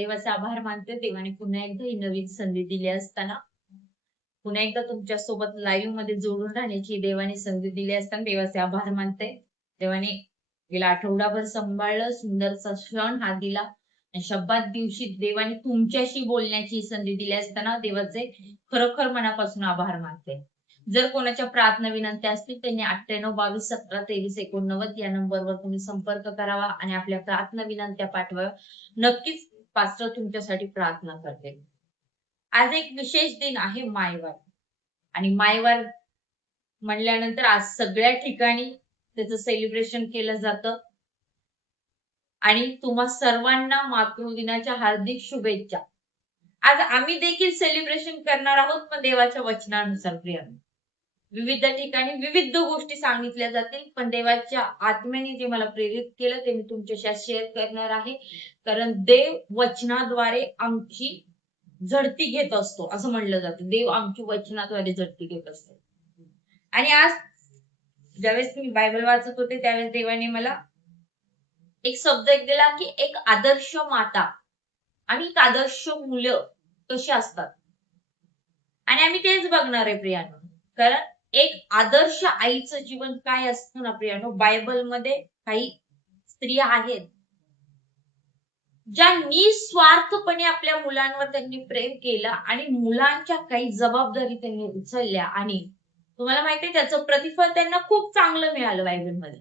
देवाचे आभार मानते. देवाने पुन्हा एकदा ही नवीन संधी दिली असताना, पुन्हा एकदा तुमच्या सोबत लाईव्ह मध्ये जोडून राहण्याची देवाने संधी दिली असताना देवाचे आभार मानते. देवाने गेला आठवडाभर सांभाळलं, सुंदरचा क्षण हा दिला. आणि शब्दात दिवशी देवाने तुमच्याशी बोलण्याची संधी दिली असताना देवाचे खरोखर मनापासून आभार मानते. जर कोणाच्या प्रार्थना विनंत्या असतील त्यांनी 98 22 17 23 89 या नंबरवर तुम्ही संपर्क करावा आणि आपल्या प्रार्थना विनंत्या पाठवाव्या. नक्कीच पास्टर तुमच्यासाठी प्रार्थना करते. आज एक विशेष दिन आहे मायवार. आणि मायवार म्हणल्यानंतर आज सगळ्या ठिकाणी त्याचं सेलिब्रेशन केलं जातं. आणि तुम्हा सर्वांना मातृदिनाच्या हार्दिक शुभेच्छा. आज आम्ही देखील सेलिब्रेशन करणार आहोत, पण देवाच्या वचनानुसार. प्रियांनो, विविध ठिकाणी विविध गोष्टी सांगितल्या जातील, पण देवाच्या आत्म्याने जे मला प्रेरित केलं ते मी तुमच्याशी शेअर करणार आहे. कारण देव वचनाद्वारे आमची झडती घेत असतो असं म्हणलं जातं. देव आमची वचनाद्वारे झडती घेत असतो. आणि आज ज्यावेळेस मी बायबल वाचत होते त्यावेळेस देवाने मला एक सब्जेक्ट दिला की एक आदर्श माता आणि एक आदर्श मुलं कशी असतात. आणि आम्ही तेच बघणार आहे प्रियानो. कारण एक आदर्श आईचं जीवन काय असतं ना प्रियानो, बायबलमध्ये काही स्त्रिया आहेत ज्या निस्वार्थपणे आपल्या मुलांवर त्यांनी प्रेम केलं आणि मुलांच्या काही जबाबदारी त्यांनी उचलल्या. आणि तुम्हाला माहितीये त्याचं प्रतिफल त्यांना खूप चांगलं मिळालं बायबलमध्ये.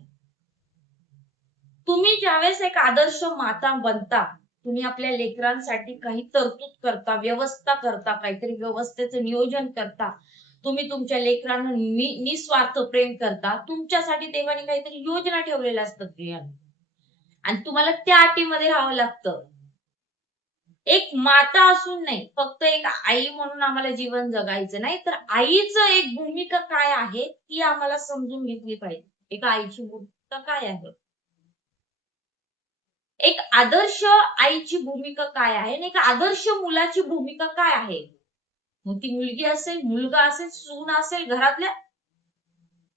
तुम्ही ज्यावेळेस एक आदर्श माता बनता, तुम्ही आपल्या लेकरांसाठी काही तरतूद करता, व्यवस्था करता, काहीतरी व्यवस्थेचं नियोजन करता, तुम्ही तुमच्या लेकरांना निस्वार्थ प्रेम करता, तुमच्यासाठी देवाने काहीतरी योजना ठेवलेल्या असतात प्रियांनो. आणि तुम्हाला त्या अटीमध्ये राहावं लागतं. एक माता असून नाही, फक्त एक आई म्हणून आम्हाला जीवन जगायचं नाही, तर आईचं एक भूमिका काय आहे ती आम्हाला समजून घेतली पाहिजे. एक आईची भूमिका काय आहे, एक आदर्श आईची भूमिका काय आहे आणि एक आदर्श मुलाची भूमिका काय आहे. मग ती मुलगी असेल, मुलगा असेल, सून असेल, घरातल्या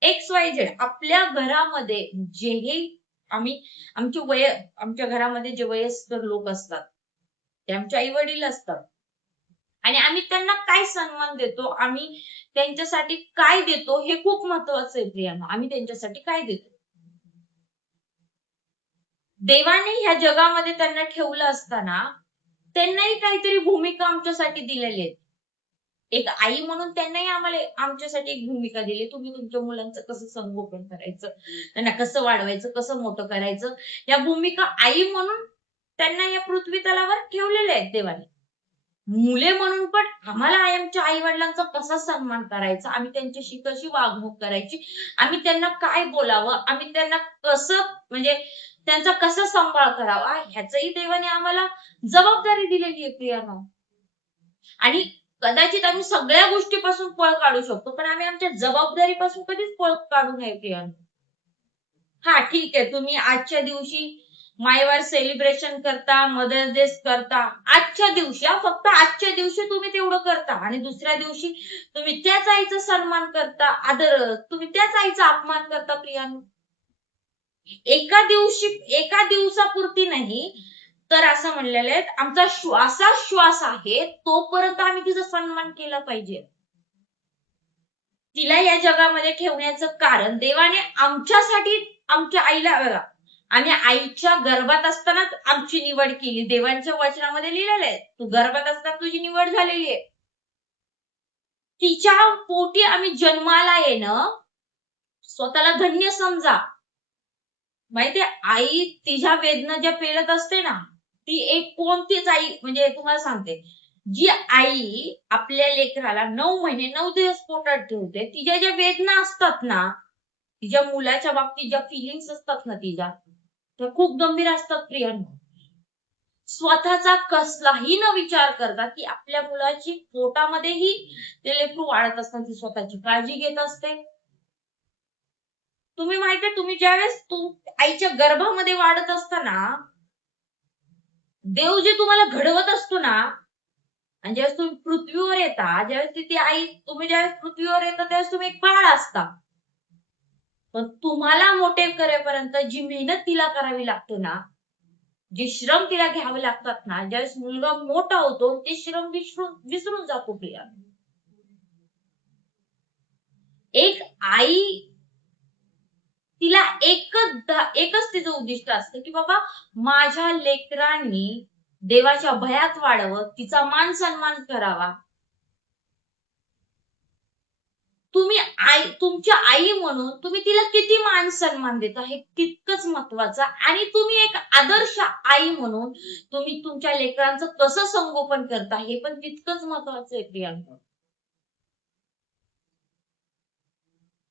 XYZ आपल्या घरामध्ये जेही आमच्या घरामध्ये जे वयस्कर लोक असतात ते आमचे आई वडील असतात. आणि आम्ही त्यांना काय सन्मान देतो, आम्ही त्यांच्यासाठी काय देतो हे खूप महत्वाचं आहे प्रियांनो. आम्ही त्यांच्यासाठी काय देतो. देवाने ह्या जगामध्ये त्यांना ठेवलं असताना त्यांनाही काहीतरी भूमिका आमच्यासाठी दिलेली आहे. एक आई म्हणून त्यांनाही आमच्यासाठी एक भूमिका दिली. तुम्ही तुमच्या मुलांचं कसं संगोपन करायचं, त्यांना कसं वाढवायचं, कसं मोठं करायचं, या भूमिका आई म्हणून त्यांना या पृथ्वी तलावर ठेवलेल्या आहेत देवाने. मुले म्हणून पण आम्हाला आमच्या आई वडिलांचा कसा सन्मान करायचा, आम्ही त्यांच्याशी कशी वागणूक करायची, आम्ही त्यांना काय बोलावं, आम्ही त्यांना कसं म्हणजे त्यांचा कसा सांभाळ करावा, ह्याचंही देवाने आम्हाला जबाबदारी दिलेली आहे प्रियांनो. आणि कदाचित आम्ही सगळ्या गोष्टीपासून पळ काढू शकतो, पण आम्ही आमच्या जबाबदारीपासून कधीच पळ काढू नये प्रियांनो. हा ठीक आहे, तुम्ही आजच्या दिवशी मायवार सेलिब्रेशन करता, मदर्स डे करता, आजच्या दिवशी, फक्त आजच्या दिवशी तुम्ही तेवढं करता आणि दुसऱ्या दिवशी तुम्ही त्याच आईचा सन्मान करता, तुम्ही त्याच आईचा अपमान करता प्रियांनो. एका दिवसापुरती नाही, तर असं म्हणलेलं आहे आमचा श्वास आहे तोपर्यंत आम्ही तिचा सन्मान केला पाहिजे. तिला या जगामध्ये ठेवण्याचं कारण देवाने आमच्यासाठी आमच्या आईला बघा, आम्ही आईच्या गर्भात असताना आमची निवड केली. देवांच्या वचनामध्ये लिहिलेलं आहे तू गर्भात असताना तुझी निवड झालेली आहे. तिच्या पोटी आम्ही जन्माला येणं स्वतःला धन्य समजा. माहितीये, आई तिच्या वेदना ज्या पेलत असते ना, ती एक कोणतीच आई म्हणजे तुम्हाला सांगते, जी आई आपल्या लेकराला 9 महिने 9 दिवस पोटात ठेवते, तिच्या ज्या वेदना असतात ना, तिच्या मुलाच्या बाबतीत ज्या फिलिंग्स असतात ना तिच्या, त्या खूप गंभीर असतात प्रियांनो. स्वतःचा कसलाही न विचार करता की आपल्या मुलाची पोटामध्येही ते लेकरू वाढत असताना ती स्वतःची काळजी घेत असते. तुम्ही माहितीये, तुम्ही ज्यावेळेस आईच्या गर्भामध्ये वाढत असताना देव जे तुम्हाला घडवत असतो ना, आणि ज्यावेळेस तुम्ही पृथ्वीवर येता, ज्यावेळेस ती आई तुम्ही ज्यावेळेस पृथ्वीवर येता त्यावेळेस तुम्ही एक बाळ असता, पण तुम्हाला मोठे करेपर्यंत जी मेहनत तिला करावी लागते ना, जे श्रम तिला घ्यावे लागतात ना, ज्यावेळेस मुलगा मोठा होतो ते श्रम विसरून जातो प्रिया. एक आई तिला एकच तिचं उद्दिष्ट असतं की बाबा माझ्या लेकरांनी देवाच्या भयात वाढावं, तिचा मान सन्मान करावा. तुम्ही तुमच्या आई म्हणून तुम्ही तिला किती मान सन्मान देता हे तितकंच महत्वाचं. आणि तुम्ही एक आदर्श आई म्हणून तुम्ही तुमच्या लेकरांचं कसं संगोपन करता हे पण तितकंच महत्वाचं आहे प्रियांका.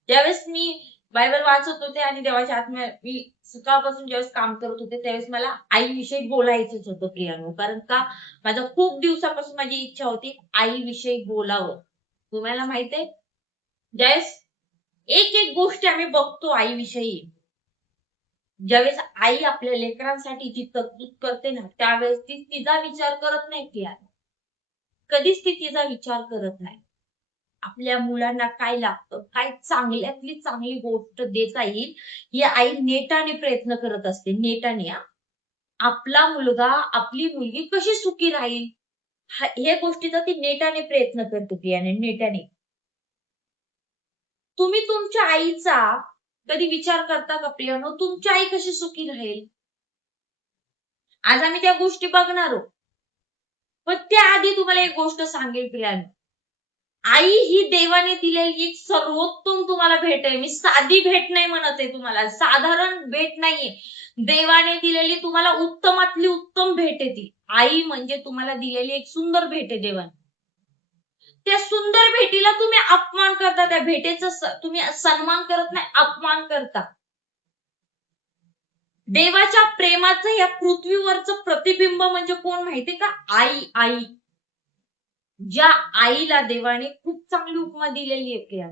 ज्यावेळेस मी बायबल वाचत होते आणि देवाच्या आत्म्यात मी सकाळपासून ज्यावेळेस काम करत होते त्यावेळेस मला आईविषयी बोलायचंच होतं प्रियांनो. कारण का माझ्या खूप दिवसापासून माझी इच्छा होती आईविषयी बोलावं. तुम्हाला माहितीये ज्यावेळेस एक एक गोष्टी आम्ही बघतो आईविषयी, ज्यावेळेस आई आपल्या लेकरांसाठी जी तरतूद करते ना त्यावेळेस ती तिचा विचार करत नाही प्रिया. कधीच ती तिचा विचार करत नाही. आपल्या मुलांना काय लागतं, काय चांगल्यातली चांगली गोष्ट देता येईल ही आई नेटाने प्रयत्न करत असते. नेटाने आपला मुलगा आपली मुलगी कशी सुखी राहील हे गोष्टीचा ती नेटाने प्रयत्न करते प्रियाने, नेटाने. तुम्ही तुमच्या आईचा कधी विचार करता का प्रियानो, तुमची आई कशी सुखी राहील? आज आम्ही त्या गोष्टी बघणार आहोत. पण त्याआधी तुम्हाला एक गोष्ट सांगेल प्रियानो, आई ही देवाने दिलेली एक सर्वोत्तम तुम्हाला भेट आहे. मी साधी भेट नाही म्हणत आहे तुम्हाला, साधारण भेट नाहीये. देवाने दिलेली तुम्हाला उत्तमातली उत्तम भेट आहे ती. आई म्हणजे तुम्हाला दिलेली एक सुंदर भेट आहे देवाने. त्या सुंदर भेटीला तुम्ही अपमान करता, त्या भेटीचा तुम्ही सन्मान करत नाही, अपमान करता. देवाच्या प्रेमाचं या पृथ्वीवरचं प्रतिबिंब म्हणजे कोण माहितीये का? आई. आई ज्या आईला देवाने खूप चांगली उपमा दिलेली आहे प्रिया.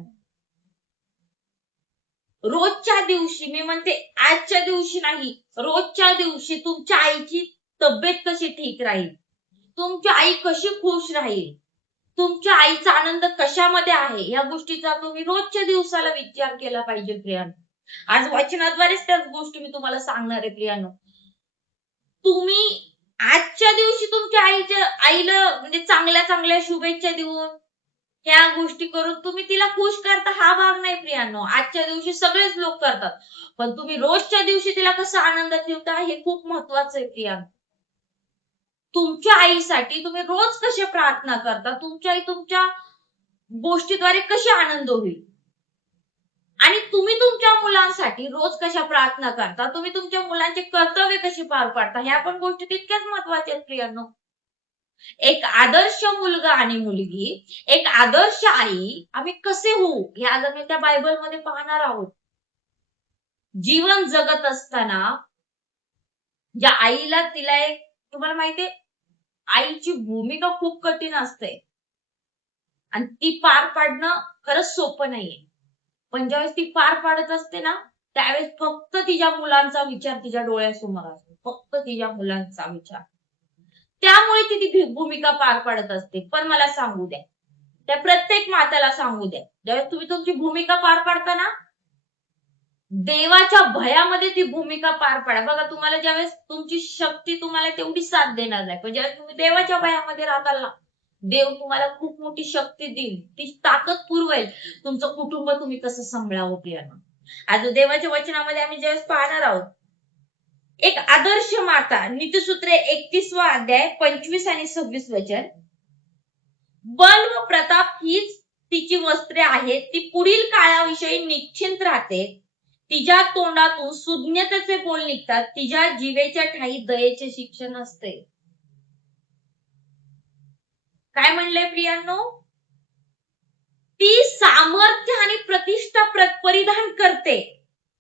रोजच्या दिवशी, मी म्हणते आजच्या दिवशी नाही, रोजच्या दिवशी तुमच्या आईची तब्येत कशी ठीक राहील, तुमची आई कशी खुश राहील, तुमच्या आईचा आनंद कशामध्ये आहे या गोष्टीचा तुम्ही रोजच्या दिवसाला विचार केला पाहिजे प्रियानो. आज वचनाद्वारेच त्याच गोष्टी मी तुम्हाला सांगणार आहे प्रियानो. तुम्ही आजच्या दिवशी तुमच्या आईला म्हणजे चांगल्या चांगल्या शुभेच्छा देऊन ह्या गोष्टी करून तुम्ही तिला खुश करता हा भाग नाही प्रियानो. आजच्या दिवशी सगळेच लोक करतात, पण तुम्ही रोजच्या दिवशी तिला कसं आनंदात ठेवता हे खूप महत्वाचं आहे प्रियानो. तुमच्या आईसाठी तुम्ही रोज कशी प्रार्थना करता, तुमच्या आई तुमच्या गोष्टीद्वारे कशी आनंद होईल, आणि तुम्ही तुमच्या मुलांसाठी रोज कशा प्रार्थना करता, तुम्ही तुमच्या मुलांचे कर्तव्य कशी पार पाडता ह्या पण गोष्टी तितक्याच महत्वाच्या आहेत प्रियांनो. एक आदर्श मुलगा आणि मुलगी, एक आदर्श आई आम्ही कसे होऊ हे आज आम्ही त्या बायबलमध्ये पाहणार आहोत. जीवन जगत असताना ज्या आईला तिला एक, तुम्हाला माहितीये आईची भूमिका खूप कठीण असते आणि ती पार पाडणं खरंच सोपं नाहीये. पण ज्यावेळेस ती पार पाडत असते ना त्यावेळेस फक्त तिच्या मुलांचा विचार तिच्या डोळ्यासमोर असतो, फक्त तिच्या मुलांचा विचार. त्यामुळे ती भूमिका पार पाडत असते. पण मला सांगू द्या, त्या प्रत्येक माताला सांगू द्या, ज्यावेळेस तुम्ही तुमची भूमिका पार पाडता ना देवाच्या भयामध्ये ती भूमिका पार पाडा. बघा तुम्हाला ज्यावेळेस तुमची शक्ती तुम्हाला तेवढी साथ देणार नाही, पण ज्यावेळेस तुम्ही देवाच्या भयामध्ये राहताल ना देव तुम्हाला खूप मोठी शक्ती देईल, ती ताकद पुरवेल तुमचं कुटुंब तुम्ही कसं सांभाळावं प्रियांनो. आज देवाच्या वचनामध्ये आम्ही ज्यावेळेस पाहणार आहोत एक आदर्श माता, नीतिसूत्रे 31वा अध्याय 25 आणि 26 वचन. बल व प्रताप हीच तिची वस्त्रे आहेत, ती पुढील काळाविषयी निश्चिंत राहते, तिच्या तोंडातून सुज्ञतेचे बोल निघतात, तिच्या जिभेच्या ठाई दयेचे शिक्षण असते. काय म्हणले प्रियांनो? ती सामर्थ्य आणि प्रतिष्ठा परिधान करते,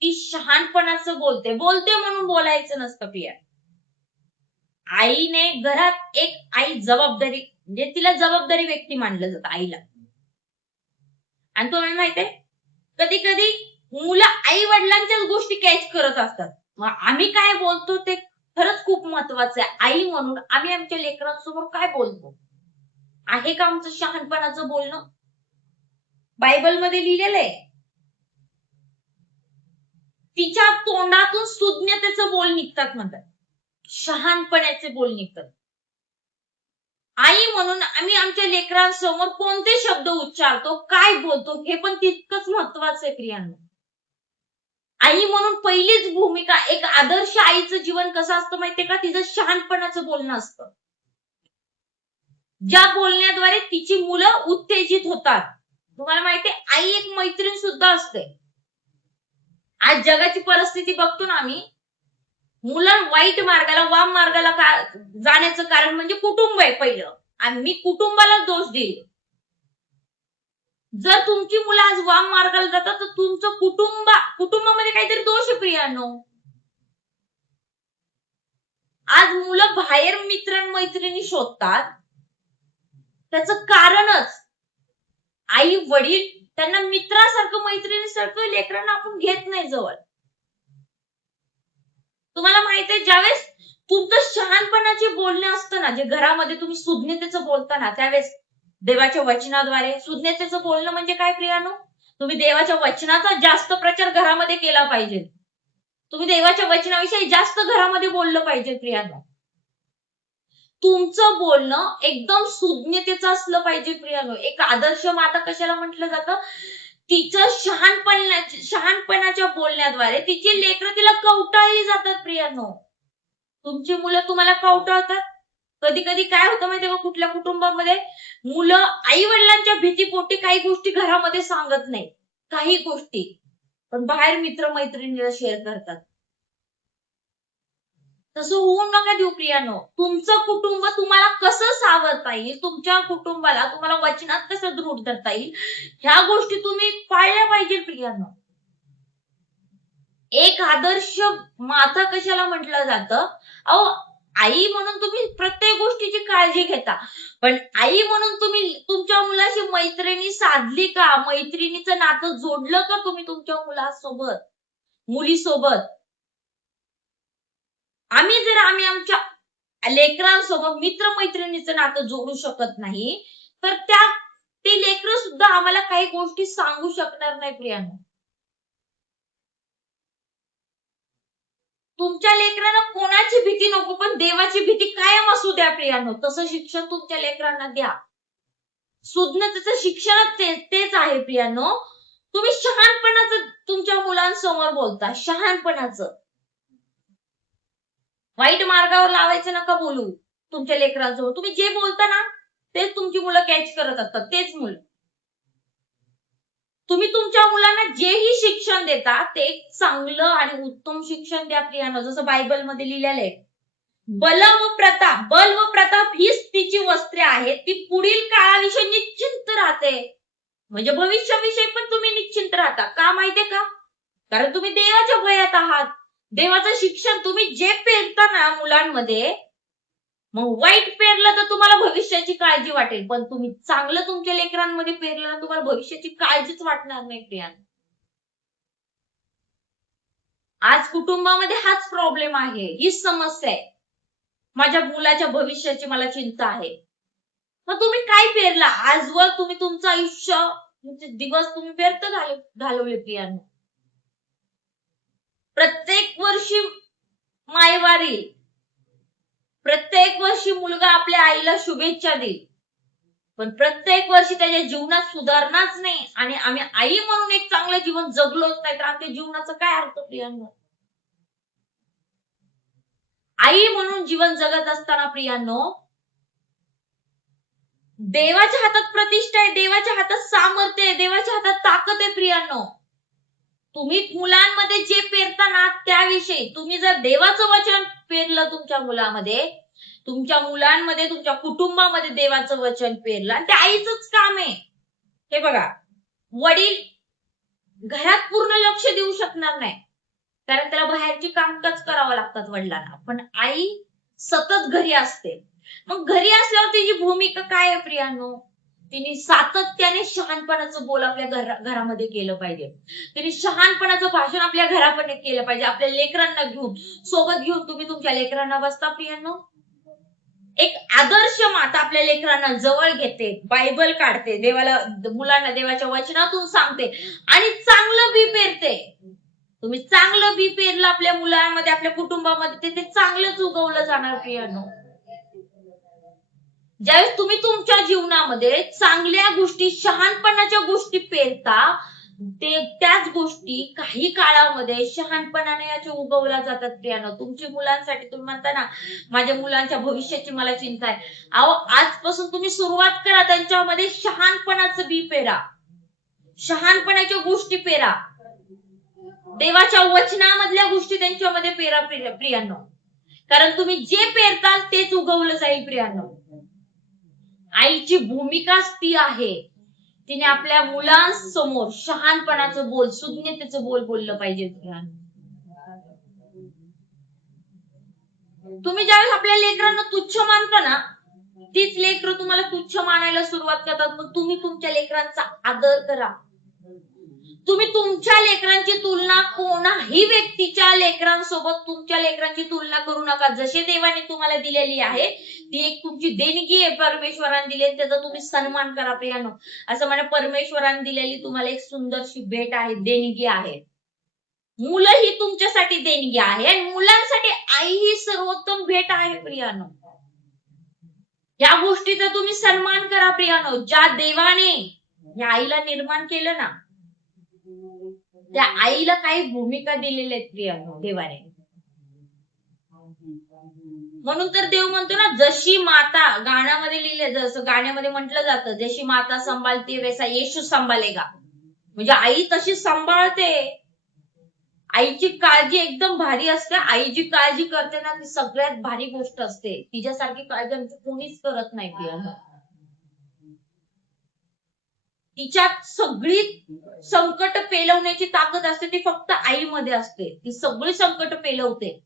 ती शहाणपणाचं बोलते. बोलते म्हणून बोलायचं नसतं प्रिया. आईने घरात एक आई जबाबदारी म्हणजे तिला जबाबदारी व्यक्ती मानलं जातं आईला. आणि तुम्हाला माहितीये कधी कधी मुलं आई वडिलांच्याच गोष्टी कॅच करत असतात. मग आम्ही काय बोलतो ते खरंच खूप महत्वाचं आहे. आई म्हणून आम्ही आमच्या लेकरांसमोर काय बोलतो, आहे का आमचं शहाणपणाचं बोलणं? बायबलमध्ये लिहिलेलं आहे तिच्या तोंडातून सुज्ञतेचं बोल निघतात म्हणतात. शहाणपणाचे बोल निघतात. आई म्हणून आम्ही आमच्या लेकरांसमोर कोणते शब्द उच्चारतो, काय बोलतो, हे पण तितकंच महत्वाचं आहे प्रियांनो. आई म्हणून पहिलीच भूमिका, एक आदर्श आईचं जीवन कसं असतं माहितीये का? तिचं शहाणपणाचं बोलणं असतं, ज्या बोलण्याद्वारे तिची मुलं उत्तेजित होतात. तुम्हाला माहितीये, आई एक मैत्रीण सुद्धा असते. आज जगाची परिस्थिती बघतो ना आम्ही, मुलं वाईट मार्गाला, वाम मार्गाला जाण्याचं कारण म्हणजे कुटुंब आहे पहिलं, आणि मी कुटुंबाला दोष देईल. जर तुमची मुलं आज वाम मार्गाला जातात, तर तुमचं कुटुंबामध्ये काहीतरी दोष आहे प्रियांनो. आज मुलं बाहेर मित्र-मैत्रिणी शोधतात, त्याचं कारणच आई वडील त्यांना मित्रासारखं, मैत्रिणीसारखं लेकरांना आपण घेत नाही जवळ. तुम्हाला माहित आहे, ज्यावेळेस तुमचं शहाणपणाचे बोलणं असतं ना, जे घरामध्ये तुम्ही सुज्ञतेचं बोलता ना, त्यावेळेस देवाच्या वचनाद्वारे, सुज्ञतेचं बोलणं म्हणजे काय प्रियांनो? तुम्ही देवाच्या वचनाचा जास्त प्रचार घरामध्ये केला पाहिजे. तुम्ही देवाच्या वचनाविषयी जास्त घरामध्ये बोललं पाहिजे प्रियांनो. तुमचं बोलणं एकदम सुज्ञतेचं असलं पाहिजे प्रियांनो. एक आदर्श माता कशाला म्हटलं जातं? तिचं शहाणपणाच्या बोलण्याद्वारे तिची लेकरं तिला कवटाळली जातात प्रियांनो. तुमची मुलं तुम्हाला कवटाळतात. कधी कधी काय होतं माहितीये का, कुठल्या कुटुंबामध्ये मुलं आई वडिलांच्या भीतीपोटी काही गोष्टी घरामध्ये सांगत नाही, काही गोष्टी, पण बाहेर मित्र-मैत्रिणीला शेअर करतात. तसं होऊ नका देऊ प्रियांनो. तुमचं कुटुंब तुम्हाला कसं सावरता येईल, तुमच्या कुटुंबाला तुम्हाला वचनात कसं दृढ धरता येईल, ह्या गोष्टी तुम्ही पाळल्या पाहिजे प्रियांनो. एक आदर्श माता कशाला म्हटलं जातं? अहो, आई म्हणून तुम्ही प्रत्येक गोष्टीची काळजी घेता, पण आई म्हणून तुम्ही तुमच्या मुलाशी मैत्रिणी साधली का? मैत्रिणीचं नातं जोडलं का तुम्ही तुमच्या मुलासोबत, मुलीसोबत? आम्ही आमच्या लेकरांसोबत मित्र-मैत्रिणीचं नातं जोडू शकत नाही, तर ते लेकरं सुद्धा आम्हाला काही गोष्टी सांगू शकणार नाही प्रियांनो. तुमच्या लेकरांना कोणाची भीती नको, पण देवाची भीती कायम असू द्या प्रियांनो. तसं शिक्षण तुमच्या लेकरांना द्या. सुज्ञतेचं शिक्षण तेच आहे प्रियांनो. तुम्ही शहाणपणाचं तुमच्या मुलांसमोर बोलता, शहाणपणाचं. वाईट मार्गावर लावायचं नका बोलू तुमच्या लेकरांसमोर. तुम्ही जे बोलता ना, तेच तुमची मुलं कॅच करत असतात, तेच मुलं. तुम्ही तुमच्या मुलांना जेही शिक्षण देता, ते चांगलं आणि उत्तम शिक्षण द्या प्रियांनो. जसं बायबलमध्ये लिहिलेलं आहे, बल व प्रताप हीच तिची वस्त्रे आहेत, ती पुढील काळाविषयी निश्चिंत राहते. म्हणजे भविष्याविषयी पण तुम्ही निश्चिंत राहता. का माहितीये का? कारण तुम्ही देवाच्या भयात आहात. देवाचं शिक्षण तुम्ही जे पेरता ना मुलांमध्ये, मग वाईट पेरलं तर तुम्हाला भविष्याची काळजी वाटेल, पण तुम्ही चांगलं तुमच्या लेकरांमध्ये पेरलं ना, तुम्हाला भविष्याची काळजीच वाटणार नाही प्रियांनो. आज कुटुंबामध्ये हाच प्रॉब्लेम आहे, हीच समस्या आहे. माझ्या मुलाच्या भविष्याची मला चिंता आहे. मग तुम्ही काय पेरला आजवर? तुम्ही तुमचं आयुष्य, तुमचे दिवस तुम्ही व्यर्थ घालवले प्रियांनो. प्रत्येक वर्षी मायवारी, प्रत्येक वर्षी मुलगा आपल्या आईला शुभेच्छा देईल, पण प्रत्येक वर्षी त्याच्या जीवनात सुधारणाच नाही, आणि आम्ही आई म्हणून एक चांगलं जीवन जगलोच नाही, तर आमच्या जीवनाचा काय अर्थ प्रियांनो? आई म्हणून जीवन जगत असताना प्रियांनो, देवाच्या हातात प्रतिष्ठा आहे, देवाच्या हातात सामर्थ्य आहे, देवाच्या हातात ताकद आहे प्रियांनो. तुम्ही मुलांमध्ये जे पेरता ना, त्याविषयी तुम्ही जर देवाचं वचन पेरलं तुमच्या मुलामध्ये, तुमच्या मुलांमध्ये, तुमच्या कुटुंबामध्ये देवाचं वचन पेरलं, आणि ते आईचंच काम आहे. हे बघा, वडील घरात पूर्ण लक्ष देऊ शकणार नाही, कारण त्याला बाहेरची कामकाज करावं लागतात वडिलांना, पण आई सतत घरी असते. मग घरी असल्यावर तिची भूमिका काय आहे प्रियांनो? तिने सातत्याने शहाणपणाचं बोल आपल्या घरामध्ये केलं पाहिजे. तिने शहाणपणाचं भाषण आपल्या घरामध्ये केलं पाहिजे. आपल्या लेकरांना सोबत घेऊन तुम्ही तुमच्या लेकरांना बसता प्रियांनो. एक आदर्श माता आपल्या लेकरांना जवळ घेते, बायबल काढते, मुलांना देवाच्या वचनातून सांगते, आणि चांगलं बी पेरते. तुम्ही चांगलं बी पेरलं आपल्या मुलांमध्ये, आपल्या कुटुंबामध्ये, ते चांगलंच उगवलं जाणार प्रियानो. ज्यावेळेस तुम्ही तुमच्या जीवनामध्ये चांगल्या गोष्टी, शहाणपणाच्या गोष्टी पेरता, त्याच गोष्टी काही काळामध्ये शहाणपणाने याच्या उगवल्या जातात प्रियानो. तुमच्या मुलांसाठी तुम्ही म्हणता ना, माझ्या मुलांच्या भविष्याची मला चिंता आहे. अहो, आजपासून तुम्ही सुरुवात करा, त्यांच्यामध्ये शहाणपणाचं बी पेरा, शहाणपणाच्या गोष्टी पेरा, देवाच्या वचनामधल्या गोष्टी त्यांच्यामध्ये पेरा प्रियानो. कारण तुम्ही जे पेरताल तेच उगवलं जाईल प्रियानो. आईची भूमिकाच ती आहे, तिने आपल्या मुलांसमोर शहाणपणाचं बोल, सुज्ञतेचं बोल बोललं पाहिजे. तुम्ही ज्यावेळेस आपल्या लेकरांना तुच्छ मानता ना, तीच लेकरं तुम्हाला तुच्छ मानायला सुरुवात करतात. मग तुम्ही तुमच्या लेकरांचा आदर करा. तुम्ही तुमच्या लेकरांची तुलना कोणाही व्यक्तीच्या लेकरांसोबत तुमच्या लेकरांची तुलना करू नका. जशी देवाने तुम्हाला दिलेली आहे ती एक तुमची देणगी आहे, परमेश्वराने दिली, त्याचा तुम्ही सन्मान करा प्रियानो. असं म्हणा, परमेश्वराने दिलेली तुम्हाला एक सुंदरशी भेट आहे, देणगी आहे. मुलं ही तुमच्यासाठी देणगी आहे आणि मुलांसाठी आई ही सर्वोत्तम भेट आहे प्रियानो. या गोष्टीचा तुम्ही सन्मान करा प्रियानो. ज्या देवाने या आईला निर्माण केलं ना, त्या आईला काही भूमिका दिलेल्या आहेत प्रियानो देवाने. म्हणून तर देव म्हणतो ना, जशी माता, गाण्यामध्ये लिहिले, जसं गाण्यामध्ये म्हटलं जातं, जशी माता सांभाळते वैसा येशू सांभाळेगा. म्हणजे आई तशी सांभाळते. आईची काळजी एकदम भारी असते. आई जी काळजी करते ना, ती सगळ्यात भारी गोष्ट असते. तिच्यासारखी काळजी कोणीच करत नाही प्रियानो. तिच्यात सगळी संकट पेलवण्याची ताकद असते, ती फक्त आईमध्ये असते. ती सगळी संकट पेलवते.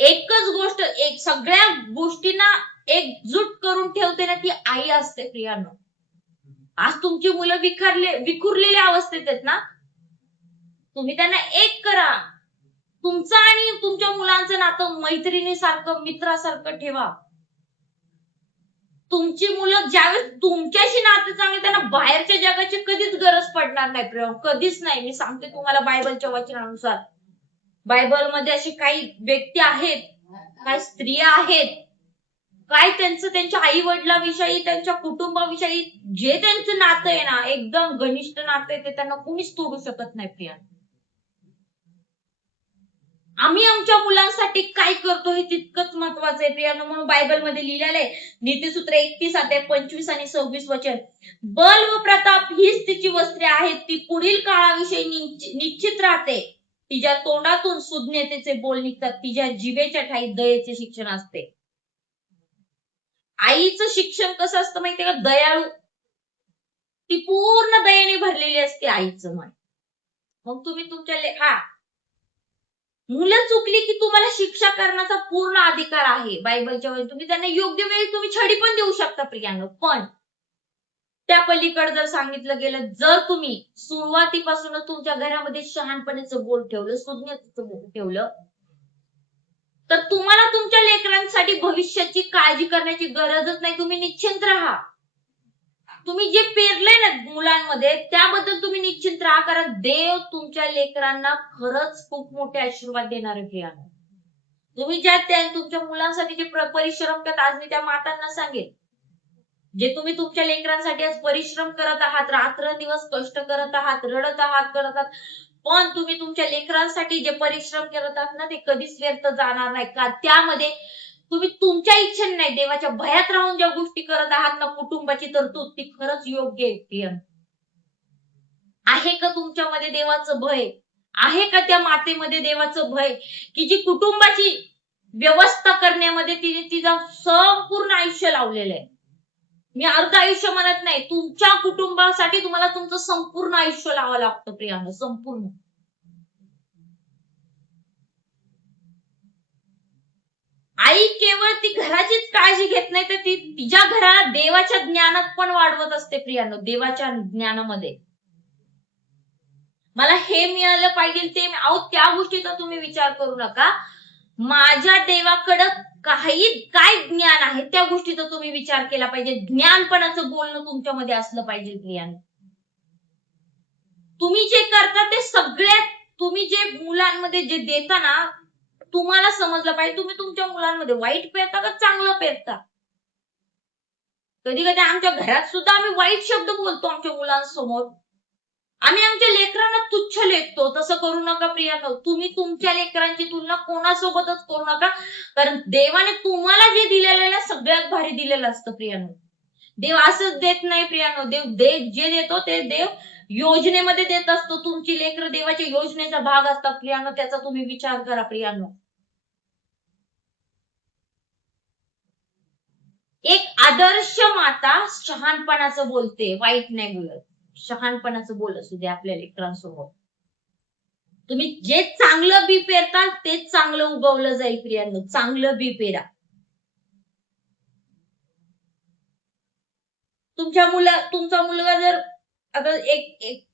एकच गोष्ट, एक सगळ्या गोष्टींना एकजूट करून ठेवते ना, ती आई असते प्रियानो. आज तुमची मुलं विखुरलेल्या अवस्थेत आहेत ना, तुम्ही त्यांना एक करा. तुमचं आणि तुमच्या मुलांचं नातं मैत्रिणीसारखं, मित्रासारखं ठेवा. तुमची मुलं ज्यावेळेस तुमच्याशी नातं चांगले, त्यांना बाहेरच्या जगाची कधीच गरज पडणार नाही, कधीच नाही. मी सांगते तुम्हाला, बायबलच्या वचनानुसार, बायबलमध्ये अशी काही व्यक्ती आहेत, काही स्त्रिया आहेत, काय त्यांचं त्यांच्या आई वडिलांविषयी, त्यांच्या कुटुंबाविषयी जे त्यांचं नातं आहे ना, एकदम घनिष्ठ नातं आहे, ते त्यांना कोणीच तोडू शकत नाही प्रिया. आम्ही आमच्या मुलांसाठी काय करतो हे तितकंच महत्वाचं आहे प्रियानो. म्हणून बायबलमध्ये लिहिलेलं आहे, नीतिसूत्र 31 अध्याय 25 आणि 26 वचन, बल व प्रताप हीच तिची वस्त्रे आहेत, ती पुढील काळाविषयी निश्चित राहते. तिच्या तोंडातून सुज्ञतेचे बोल निघतात, तिच्या जिभेच्या ठाई दयेचे शिक्षण असते. आईचं शिक्षण कसं असतं माहितीये का? दयाळू. ती पूर्ण दयेने भरलेली असते आईचं मन. मग तुम्ही तुमच्या मुलं चुकली की तुम्हाला शिक्षा करण्याचा पूर्ण अधिकार आहे बायबलच्या वेळी. तुम्ही त्यांना योग्य वेळी तुम्ही छडी पण देऊ शकता प्रियानो. पण त्या पलीकडे जर सांगितलं गेलं, जर तुम्ही सुरुवातीपासूनच तुमच्या घरामध्ये शहाणपणाचं बोल ठेवलं, सुज्ञतेचं बोल ठेवलं, तर तुम्हाला तुमच्या लेकरांसाठी भविष्याची काळजी करण्याची गरजच नाही. तुम्ही निश्चिंत राहा. तुम्ही जे पेरलंय ना मुलांमध्ये, त्याबद्दल तुम्ही निश्चिंत राहा. कारण देव तुमच्या लेकरांना खरंच खूप मोठे आशीर्वाद देणार आहे. तुम्ही ज्या तुमच्या मुलांसाठी जे परिश्रम करत, आज मी त्या मातांना सांगेन, जे तुम्ही तुमच्या लेकरांसाठी आज परिश्रम करत आहात, रात्रंदिवस कष्ट करत आहात, रडत आहात, करत आहात, पण तुम्ही तुमच्या लेकरांसाठी जे परिश्रम करत आहात ना, ते कधीच व्यर्थ जाणार नाही. का त्यामध्ये तुम्ही तुमच्या इच्छेने नाही, देवाच्या भयात राहून ज्या गोष्टी करत आहात ना, कुटुंबाची तरतूद, ती खरंच योग्य आहे का तुमच्यामध्ये देवाचं भय? आहे का त्या मातेमध्ये देवाचं भय, की जी कुटुंबाची व्यवस्था करण्यामध्ये तिने तिचं संपूर्ण आयुष्य लावलेलं आहे? मी अर्ध आयुष्य म्हणत नाही, तुमच्या कुटुंबासाठी तुम्हाला तुमचं संपूर्ण आयुष्य लावावं लागतं प्रियानो, संपूर्ण. आई केवळ ती घराचीच काळजी घेत नाही, तर ती तिच्या घराला देवाच्या ज्ञानात पण वाढवत असते प्रियानो, देवाच्या ज्ञानामध्ये. मला हे मिळालं पाहिजे, ते त्या गोष्टीचा तुम्ही विचार करू नका. माझ्या देवाकडं काय ज्ञान आहे त्या गोष्टीचा तुम्ही विचार केला पाहिजे. ज्ञानपणाचं बोलणं तुमच्यामध्ये असलं पाहिजे प्रियानो. तुम्ही जे करता ते सगळ्यात, तुम्ही जे मुलांमध्ये जे देता ना, तुम्हाला समजलं पाहिजे तुम्ही तुमच्या मुलांमध्ये वाईट पेरता का चांगलं पेरता. कधी कधी आमच्या घरात सुद्धा आम्ही वाईट शब्द बोलतो आमच्या मुलांसमोर. आम्ही आमच्या लेकरांना तुच्छ लेखतो. तसं करू नका प्रियानो. तुम्ही तुमच्या लेकरांची तुलना कोणासोबतच करू नका, कारण देवाने तुम्हाला जे दिलेलं आहे ना, सगळ्यात भारी दिलेलं असतं प्रियानो. देव असंच देत नाही प्रियानो. देव जे देतो ते देव योजनेमध्ये देत असतो. तुमची लेकरं देवाच्या योजनेचा भाग असतात प्रियानो. त्याचा तुम्ही विचार करा प्रियानो. एक आदर्श माता शहाणपणाचं बोलते, वाईट नाही बोलत. शहाणपणाचं बोल असू दे आपल्या लेकरांसमोर. तुम्ही जे चांगलं बी पेरता तेच चांगलं उगवलं जाईल प्रियांनो. चांगलं बी पेरा. तुमचा मुलगा जर अगर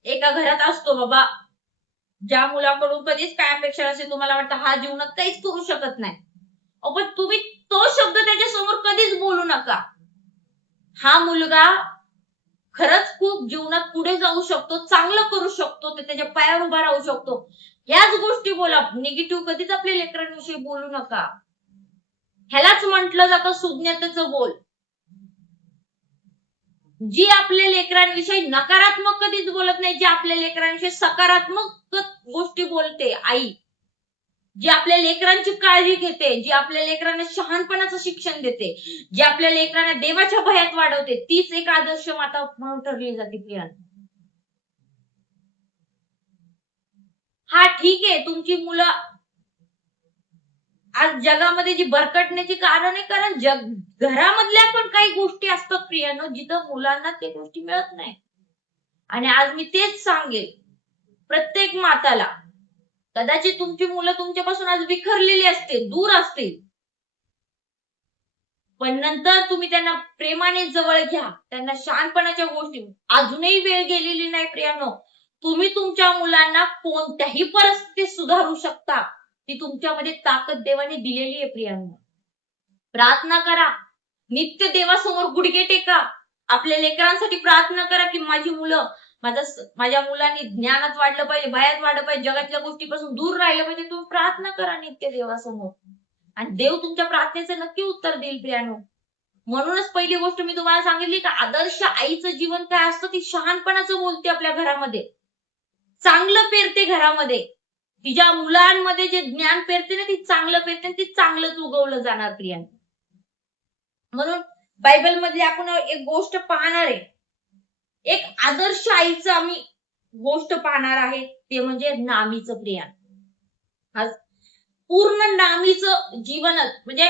एका घरात असतो बाबा, ज्या मुलाकडून कधीच काय अपेक्षा नसेल, तुम्हाला वाटतं हा जीवनात काहीच करू शकत नाही, पण तुम्ही तो शब्द त्याच्या समोर कधीच बोलू नका. हा मुलगा खरंच खूप जीवनात पुढे जाऊ शकतो, चांगलं करू शकतो, ते त्याच्या पायावर उभा राहू शकतो, ह्याच गोष्टी बोला. निगेटिव्ह कधीच आपल्या लेकरांविषयी बोलू नका. ह्यालाच म्हटलं जातं सुज्ञतेचं बोल. जी आपल्या लेकरांविषयी नकारात्मक कधीच बोलत नाही, जी आपल्या लेकरांविषयी सकारात्मक गोष्टी बोलते आई, जी आपल्या लेकरांची काळजी घेते, जी आपल्या लेकरांना शहाणपणाचं शिक्षण देते, जी आपल्या लेकरांना देवाच्या भयात वाढवते, तीच एक आदर्श माता म्हणून ठरली जाते प्रियांनो. हा ठीक आहे, तुमची मुलं आज जगामध्ये जी भरकटण्याची कारण आहे, कारण घरामधल्या पण काही गोष्टी असतात प्रियांनो, जिथं मुलांना ते गोष्टी मिळत नाही. आणि आज मी तेच सांगेल प्रत्येक माताला, कदाचित तुमची मुलं तुमच्यापासून आज विखरलेली असतील, दूर असतील, पण नंतर तुम्ही त्यांना प्रेमाने जवळ घ्या. त्यांना शहाणपणाच्या गोष्टी, अजूनही वेळ गेलेली नाही प्रियांनो. तुम्ही तुमच्या मुलांना कोणत्याही परिस्थितीत सुधारू शकता. ती तुमच्यामध्ये ताकद देवाने दिलेली आहे प्रियांनो. प्रार्थना करा, नित्य देवासमोर गुडघे टेका, आपल्या लेकरांसाठी प्रार्थना करा की माझी मुलं, माझ्या मुलांनी ज्ञानात वाढलं पाहिजे, भयात वाढलं पाहिजे, जगातल्या गोष्टीपासून दूर राहिलं पाहिजे. तुम्ही प्रार्थना करा नित्य देवासमोर, आणि देव तुमच्या प्रार्थनेचं नक्की उत्तर देईल प्रियांनो. म्हणूनच पहिली गोष्ट मी तुम्हाला सांगितली की आदर्श आईचं जीवन काय असतं, ती शहाणपणाचं बोलते आपल्या घरामध्ये, चांगलं पेरते घरामध्ये. तिच्या मुलांमध्ये जे ज्ञान पेरते ना, ती चांगलं पेरते, ती चांगलंच उगवलं जाणार प्रियांनो. म्हणून बायबल मध्ये आपण एक गोष्ट पाहणार आहे, एक आदर्श आईचं आम्ही गोष्ट पाहणार आहे, ते म्हणजे नामीचं प्रिया. आज पूर्ण नामीचं जीवनच म्हणजे,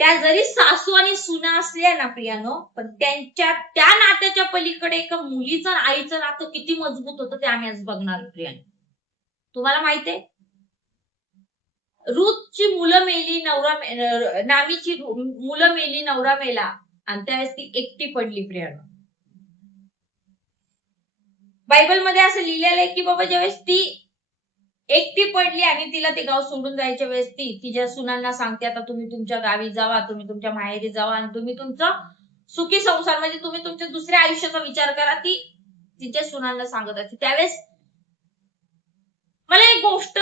त्या जरी सासू आणि सुना असल्या ना प्रियानो, पण त्यांच्या त्या नात्याच्या पलीकडे एका मुलीचं आईचं नातं किती मजबूत होतं ते आम्ही आज बघणार प्रियानो. तुम्हाला माहितीये, रूथची मुलं मेली, नामीची मुलं मेली, नवरा मेला, आणि त्यावेळेस ती एकटी पडली प्रियानो. बायबलमध्ये असं लिहिलेलं आहे की बाबा ज्यावेळेस ती एकटी पडली आणि तिला ते गाव सोडून जायच्या वेळेस ती तिच्या सुनांना सांगते, आता तुम्ही तुमच्या गावी जावा, तुम्ही तुमच्या माहेरी जावा, आणि तुम्ही तुमचा सुखी संसार म्हणजे तुम्ही तुमच्या दुसऱ्या आयुष्याचा विचार करा, ती तिच्या सुनांना सांगत असते. त्यावेळेस मला एक गोष्ट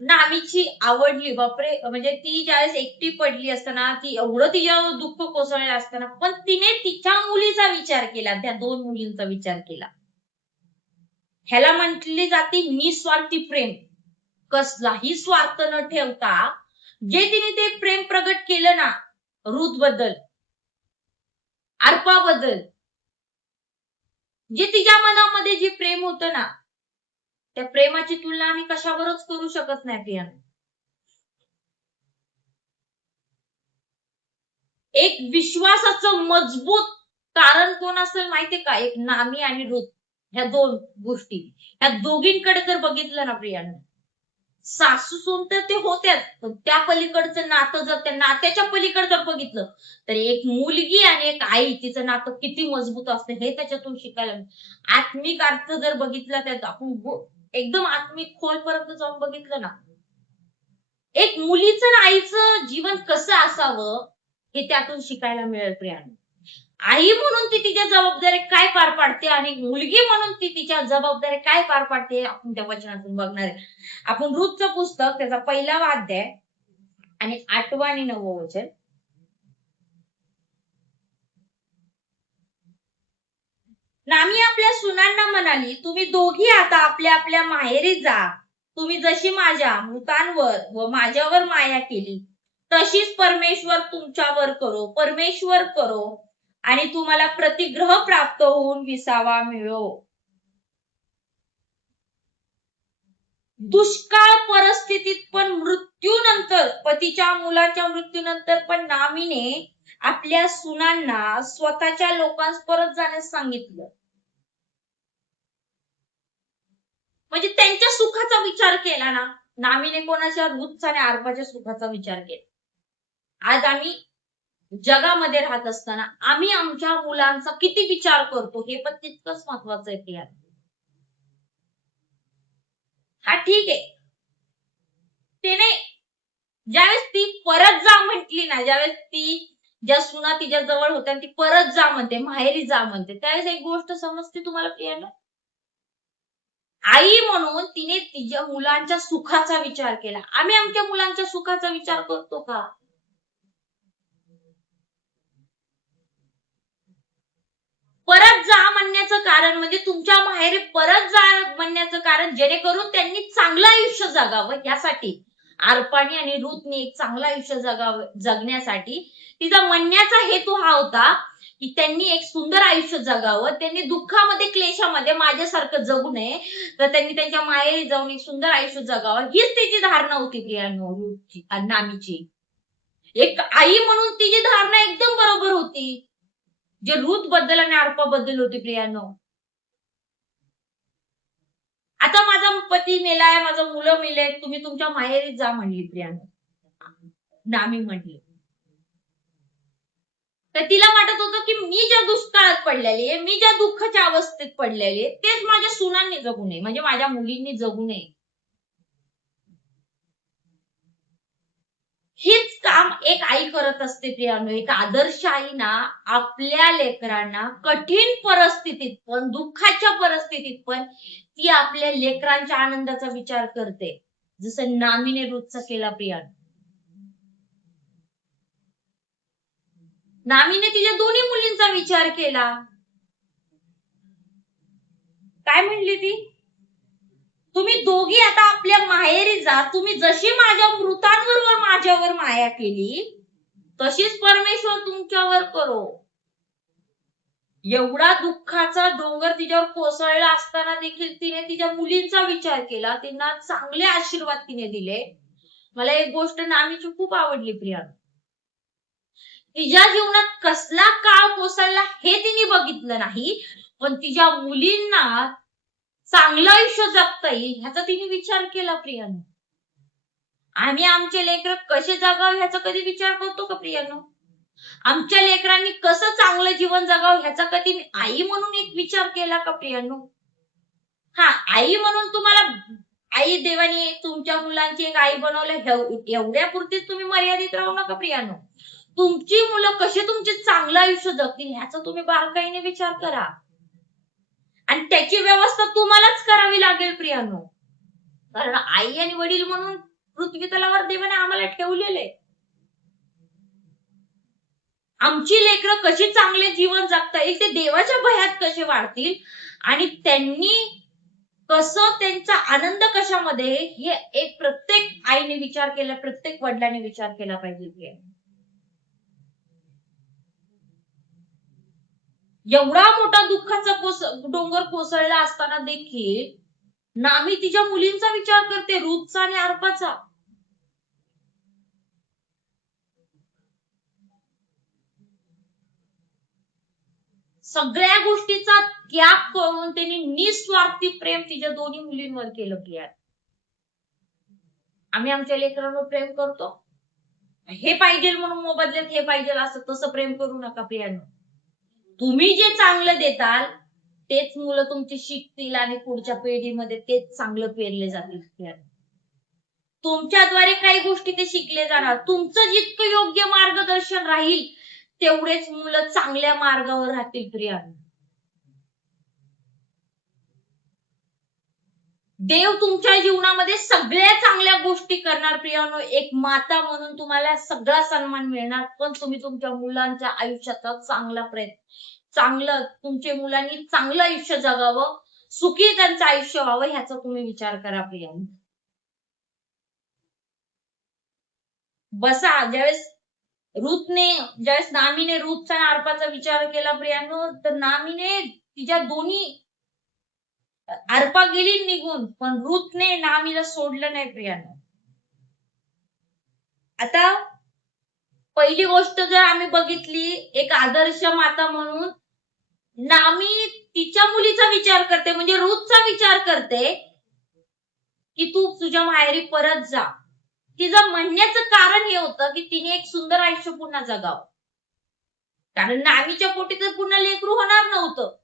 नामीची आवडली. बापरे, म्हणजे ती ज्यावेळेस एकटी पडली असताना, ती एवढं तिच्यावर दुःख कोसळलं असताना, पण तिने तिच्या मुलीचा विचार केला, त्या 2 मुलींचा विचार केला. ह्याला म्हटली जाते निस्वार्थी प्रेम. कसलाही स्वार्थ न ठेवता जे तिने ते प्रेम प्रगट केलं ना, रूथ बद्दल, अर्पाबद्दल, जे तिच्या मनामध्ये जे प्रेम होतं ना, त्या प्रेमाची तुलना आम्ही कशावरच करू शकत नाही प्रियांनो. एक विश्वासाचं मजबूत कारण कोण असेल माहितीये का? एक नामी आणि रूथ, ह्या 2 गोष्टी, ह्या दोघींकडे जर बघितलं ना प्रियांनो, सासू सून तर ते होत्याच, पण त्या पलीकडचं नातं जर, त्या नात्याच्या पलीकडे जर बघितलं, तर एक मुलगी आणि एक आई, तिचं नातं किती मजबूत असतं हे त्याच्यातून शिकायला. आत्मिक अर्थ जर बघितला, त्यात आपण एकदम आत्मिक खोलपर्यंत जाऊन बघितलं ना, एक मुलीचं आणि आईचं जीवन कसं असावं हे त्यातून शिकायला मिळेल प्रियांनो. आई म्हणून ती तिच्या जबाबदारी काय पार पाडते आणि मुलगी म्हणून ती तिच्या जबाबदारी काय पार पाडते आपण त्या वचनातून बघणार आहे. आपण रूथचं पुस्तक त्याचा 1वा अध्याय आणि 8वं आणि 9वं वचन. नामी आपल्या सुनांना म्हणाली, तुम्ही दोघी आता आपल्या आपल्या माहेरी जा. तुम्ही जशी माझ्या मृतांवर व माझ्यावर माया केली तशीच परमेश्वर तुमच्यावर करो. परमेश्वर करो आणि तुम्हाला प्रतिग्रह प्राप्त होऊन विसावा मिळो. दुष्काळ परिस्थितीत पण मृत्यूनंतर, पतीच्या मुलाच्या मृत्यूनंतर पण नामीने आपल्या सुनांना स्वतःच्या लोकांस परत जाण्यास सांगितलं. म्हणजे त्यांच्या सुखाचा विचार केला ना. नामीने कोणाच्या रूथचा आणि अर्पाच्या सुखाचा विचार केला. आज आम्ही जगामध्ये राहत असताना आम्ही आमच्या मुलांचा किती विचार करतो हे पण तितकंच महत्वाचं आहे. प्रिया, हा ठीक आहे ते नाही, ज्यावेळेस ती परत जा म्हटली ना, ज्यावेळेस ती ज्या सुना तिच्या जवळ होत्या ती परत जा म्हणते, माहेरी जा म्हणते, त्यावेळेस एक गोष्ट समजते तुम्हाला प्रियाला, आई म्हणून तिने तिच्या मुलांच्या सुखाचा विचार केला. आम्ही आमच्या मुलांच्या सुखाचा विचार करतो का? परत जा म्हणण्याचं कारण म्हणजे तुमच्या माहेरी परत जा म्हणण्याचं कारण जेणेकरून त्यांनी चांगलं आयुष्य जगावं यासाठी. अर्पाने आणि रूथने एक चांगलं आयुष्य जगण्यासाठी तिचा म्हणण्याचा हेतू हा होता की त्यांनी एक सुंदर आयुष्य जगावं, त्यांनी दुःखामध्ये क्लेशामध्ये माझ्यासारखं जगू नये, तर त्यांनी त्यांच्या माहेरी जाऊन एक सुंदर आयुष्य जगावं हीच तिची धारणा होती रूथची, नामीची. एक आई म्हणून तिची धारणा एकदम बरोबर होती, जे रूथ बद्दल आणि अर्पा बद्दल होती. प्रियानो, आता माझा पती मेलाय, माझं मुलं मेले, तुम्ही तुमच्या माहेरी जा म्हणली प्रियानो, नामी म्हणली. तर तिला वाटत होतं की मी ज्या दुष्काळात पडलेली आहे, मी ज्या दुःखाच्या अवस्थेत पडलेली आहे, तेच माझ्या सुनांनी जगू नये, म्हणजे माझ्या मुलींनी जगू नये. हेच काम एक आई करत असते प्रियानो. एक आदर्श आई ना आपल्या लेकरांना कठीण परिस्थितीत पण, दुःखाच्या परिस्थितीत पण ती आपल्या लेकरांच्या आनंदाचा विचार करते, जसं नामीने रूथचा केला. प्रियानो, नामीने तिच्या दोन्ही मुलींचा विचार केला. काय म्हणली ती? तुम्ही दोघी आता आपल्या माहेरी जा. तुम्ही जशी माझ्या मृतांवर व माझ्यावर माया केली तशीच परमेश्वर तुमच्यावर करो. एवढा दुःखाचा डोंगर तिच्यावर कोसळला असताना देखील तिने तिच्या मुलींचा विचार केला, त्यांना चांगले आशीर्वाद तिने दिले. मला एक गोष्ट नामीची खूप आवडली प्रिया, तिच्या जीवनात कसला काळ कोसळला हे तिने बघितलं नाही, पण तिच्या मुलींना चांगलं आयुष्य जगता येईल ह्याचा तिने विचार केला. प्रियानो, आम्ही आमचे लेकर कसे जगावे ह्याचा कधी विचार करतो का प्रियानो? आमच्या लेकरांनी कसं चांगलं जीवन जगावं ह्याचा कधी आई म्हणून एक विचार केला का प्रियानो? हा, आई म्हणून तुम्हाला आई देवाने तुमच्या मुलांची एक आई बनवलं एवढ्या पुरतीच तुम्ही मर्यादित राहू नका प्रियानो. तुमची मुलं कसे तुमचे चांगलं आयुष्य जगतील ह्याचा तुम्ही बारकाईने विचार करा आणि त्याची व्यवस्था तुम्हालाच करावी लागेल प्रियानो. कारण आई आणि वडील म्हणून पृथ्वी तलावर देवाने आम्हाला ठेवलेले. आमची लेकरं कशी चांगले जीवन जगता येईल, ते देवाच्या भयात कसे वाढतील आणि त्यांनी कसं त्यांचा आनंद कशामध्ये, हे एक प्रत्येक आईने विचार केला, प्रत्येक वडिलांनी विचार केला पाहिजे. एवढा मोठा दुःखाचा डोंगर कोसळला असताना देखील नामी तिच्या मुलींचा विचार करते, रूथचा आणि अर्पाचा. सगळ्या गोष्टीचा त्याग करून त्यांनी निस्वार्थी प्रेम तिच्या दोन्ही मुलींवर केलं. प्रिया, आम्ही आमच्या लेकरांवर प्रेम करतो, हे पाहिजे म्हणून मोबदल्यात हे पाहिजे असं तसं प्रेम करू नका प्रियानो. तुम्ही जे चांगलं देताल तेच मुलं तुमची शिकतील आणि पुढच्या पिढीमध्ये तेच चांगलं पेरले जातील. तुमच्याद्वारे काही गोष्टी ते शिकले जाणार. तुमचं जितकं योग्य मार्गदर्शन राहील तेवढेच मुलं चांगल्या मार्गावर राहतील प्रियांनो. देव तुमच्या जीवनामध्ये सगळ्या चांगल्या गोष्टी करणार प्रियांनो. एक माता म्हणून तुम्हाला सगळा सन्मान मिळणार, पण तुम्ही तुमच्या मुलांच्या आयुष्याचा चांगलं तुमच्या मुलांनी चांगलं आयुष्य जगावं, सुखी त्यांचं आयुष्य व्हावं, ह्याचा तुम्ही विचार करा प्रियांनो. बसा. ज्यावेळेस नामीने रूथचा आणि अर्पाचा विचार केला प्रियांनो, तर नामीने तिच्या दोन्ही अर्पा गेली निघून, पण रूथने नामीला सोडलं नाही प्रियांनो. आता पहिली गोष्ट जर आम्ही बघितली, एक आदर्श माता म्हणून नामी तिच्या मुलीचा विचार करते, म्हणजे रूथचा विचार करते की तू तुझ्या माहेरी परत जा. तिचं म्हणण्याचं कारण हे होतं की तिने एक सुंदर आयुष्य पुन्हा जगावं, कारण नामीच्या पोटी तर पुन्हा लेकरू होणार नव्हतं.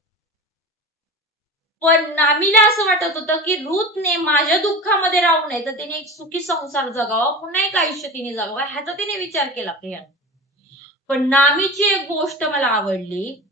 पण नामीला असं वाटत होतं की रूथने माझ्या दुःखामध्ये राहू नये, तर तिने एक सुखी संसार जगावा, पुन्हा एक आयुष्य तिने जगावा, ह्याचा तिने विचार केला प्रिया. पण नामीची एक गोष्ट मला आवडली,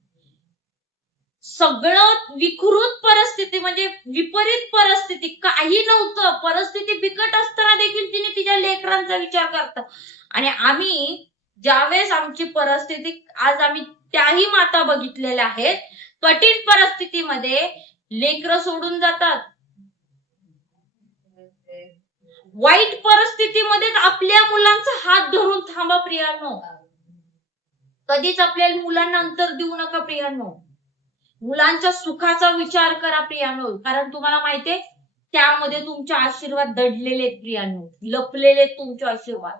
सगळं विकृत परिस्थिती, म्हणजे विपरीत परिस्थिती, काही नव्हतं, परिस्थिती बिकट असताना देखील तिने तिच्या लेकरांचा विचार करता. आणि आम्ही ज्यावेळेस आमची परिस्थिती, आज आम्ही त्याही माता बघितलेल्या आहेत, कठीण परिस्थितीमध्ये लेकरं सोडून जातात, वाईट परिस्थितीमध्ये आपल्या मुलांचा हात धरून थांबा प्रियांनो. कधीच आपल्या मुलांना अंतर देऊ नका प्रियांनो. मुलांच्या सुखाचा विचार करा प्रियांनो, कारण तुम्हाला माहितीये त्यामध्ये तुमचे आशीर्वाद दडलेले आहेत प्रियांनो, लपलेले तुमचे आशीर्वाद.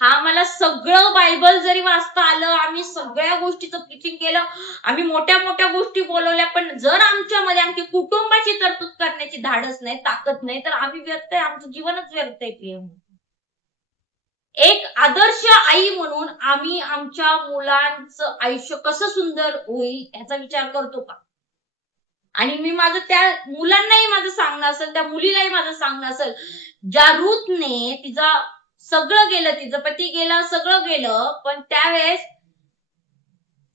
हा, मला सगळं बायबल जरी वाचता आलं, आम्ही सगळ्या गोष्टीचं प्रीचिंग केलं, आम्ही मोठ्या मोठ्या गोष्टी बोलवल्या, पण जर आमच्यामध्ये आमची कुटुंबाची तरतूद करण्याची धाडस नाही, ताकद नाही, तर आम्ही व्यर्थ आहे, आमचं जीवनच व्यर्थ आहे प्रियांनो. एक आदर्श आई म्हणून आम्ही आमच्या मुलांचं आयुष्य कसं सुंदर होईल याचा विचार करतो का? आणि मी माझं त्या मुलांनाही माझं सांगणं असेल, त्या मुलीलाही माझं सांगणं असेल, ज्या रूथने तिचा सगळं गेलं, तिचं पती गेला, सगळं गेलं, पण त्यावेळेस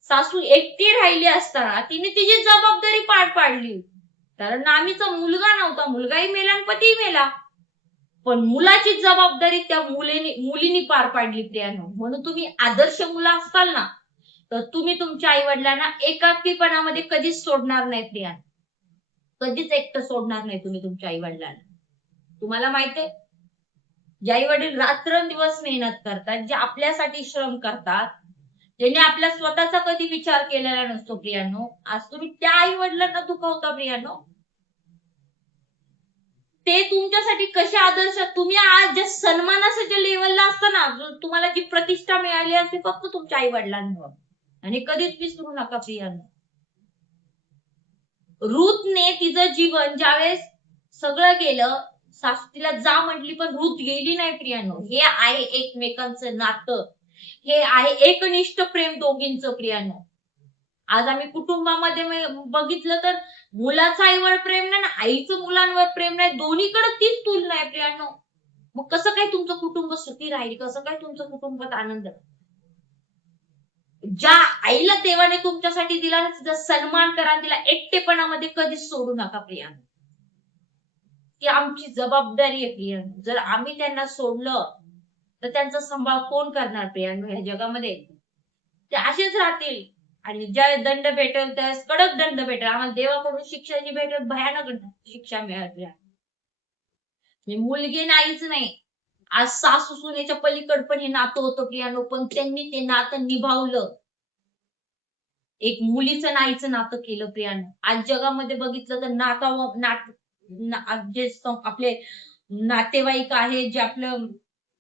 सासू एकटी राहिली असताना तिने तिची जबाबदारी पार पाडली. कारण नामीचा मुलगा नव्हता, मुलगाही मेला आणि पतीही मेला, पण मुलाची जबाबदारी त्या मुलीने पार पाडली प्रियांनो. म्हणून तुम्ही आदर्श मुलं असताल ना, तर तुम्ही तुमच्या आई वडिलांना एकाकीपणामध्ये कधीच सोडणार नाही प्रियांनो, कधीच एकटं सोडणार नाही तुम्ही तुमच्या आई वडिलांना. तुम्हाला माहितीये, जे आई वडील रात्रंदिवस मेहनत करतात, जे आपल्यासाठी श्रम करतात, ज्यांनी आपल्या स्वतःचा कधी विचार केलेला नसतो प्रियांनो, आज तुम्ही त्या आई वडिलांना दुखावता प्रियांनो. ते तुमच्यासाठी कसे आदर्श, तुम्ही आज ज्या सन्मानाच्या लेवलला असताना, तुम्हाला जी प्रतिष्ठा मिळाली असते फक्त तुमच्या आई वडिलांमुळे, आणि कधीच विसरू नका प्रियांनो. रूथने तिचं जीवन ज्यावेळेस सगळं गेलं, सासू तिला जा म्हटली, पण रूथ गेली नाही प्रियांनो. हे आहे एकमेकांचं नातं, हे आहे एकनिष्ठ प्रेम दोघींचं प्रियांनो. आज आम्ही कुटुंबामध्ये बघितलं तर मुलाचं आईवर प्रेम नाही, आईचं मुलांवर प्रेम नाही, दोन्हीकडे तीच तुलना आहे प्रियांनो. मग कसं काय तुमचं कुटुंब सुखी राहील, कसं काय तुमचं कुटुंबात आनंद? ज्या आईला देवाने तुमच्यासाठी दिला तिचा सन्मान करा, तिला एकटेपणामध्ये कधीच सोडू नका प्रियांनो. ती आमची जबाबदारी आहे प्रियांनो. जर आम्ही त्यांना सोडलं तर त्यांचा सांभाळ कोण करणार प्रियांनो ह्या जगामध्ये? ते असेच राहतील, आणि ज्या दंड भेटेल त्यास कडक दंड भेटेल. आम्हाला देवाकडून शिक्षा जी भेटेल, भयानक शिक्षा मिळाली. मुलगी नाहीच नाही, आज सासू सुनेच्या पलीकड पण हे नातं होतं प्रियांनो, पण त्यांनी ते नातं निभावलं, एक मुलीचं नाहीचं नातं केलं प्रियांनो. आज जगामध्ये बघितलं तर जे आपले नातेवाईक आहे, जे आपलं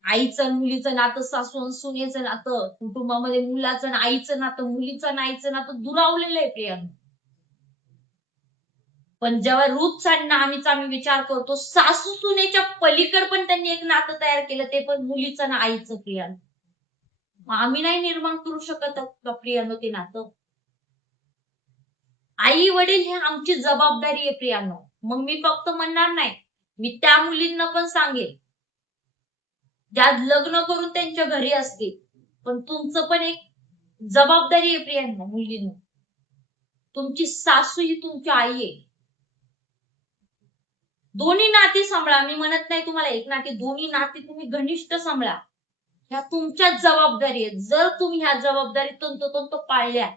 आईचं मुलीचं नातं, सासू सुनेचं नातं, कुटुंबामध्ये मुलाचं आईचं नातं, मुलीचं नाहीचं नातं दुरावलेलं आहे प्रियांनो. पण जेव्हा रूथचा आणि नामीचा आम्ही विचार करतो, सासू सुनेच्या पलीकड पण त्यांनी एक नातं तयार केलं, ते पण मुलीचं ना आईचं प्रियांनो. आम्ही नाही निर्माण करू शकत प्रियांनो ते नातं. आई वडील हे आमची जबाबदारी आहे प्रियांनो. मग मी फक्त म्हणणार नाही, मी त्या मुलींना पण सांगेल, ज्या लग्न करून त्यांच्या घरी असतील, पण तुमचं पण एक जबाबदारी आहे प्रियांना, मुलींना. तुमची सासू ही तुमची आई आहे. दोन्ही नाती सांभाळा. मी म्हणत नाही तुम्हाला एक नाती, दोन्ही नाती तुम्ही घनिष्ठ सांभाळा. ह्या तुमच्याच जबाबदारी आहेत. जर तुम्ही ह्या जबाबदारी तंतोतंत पाळल्या,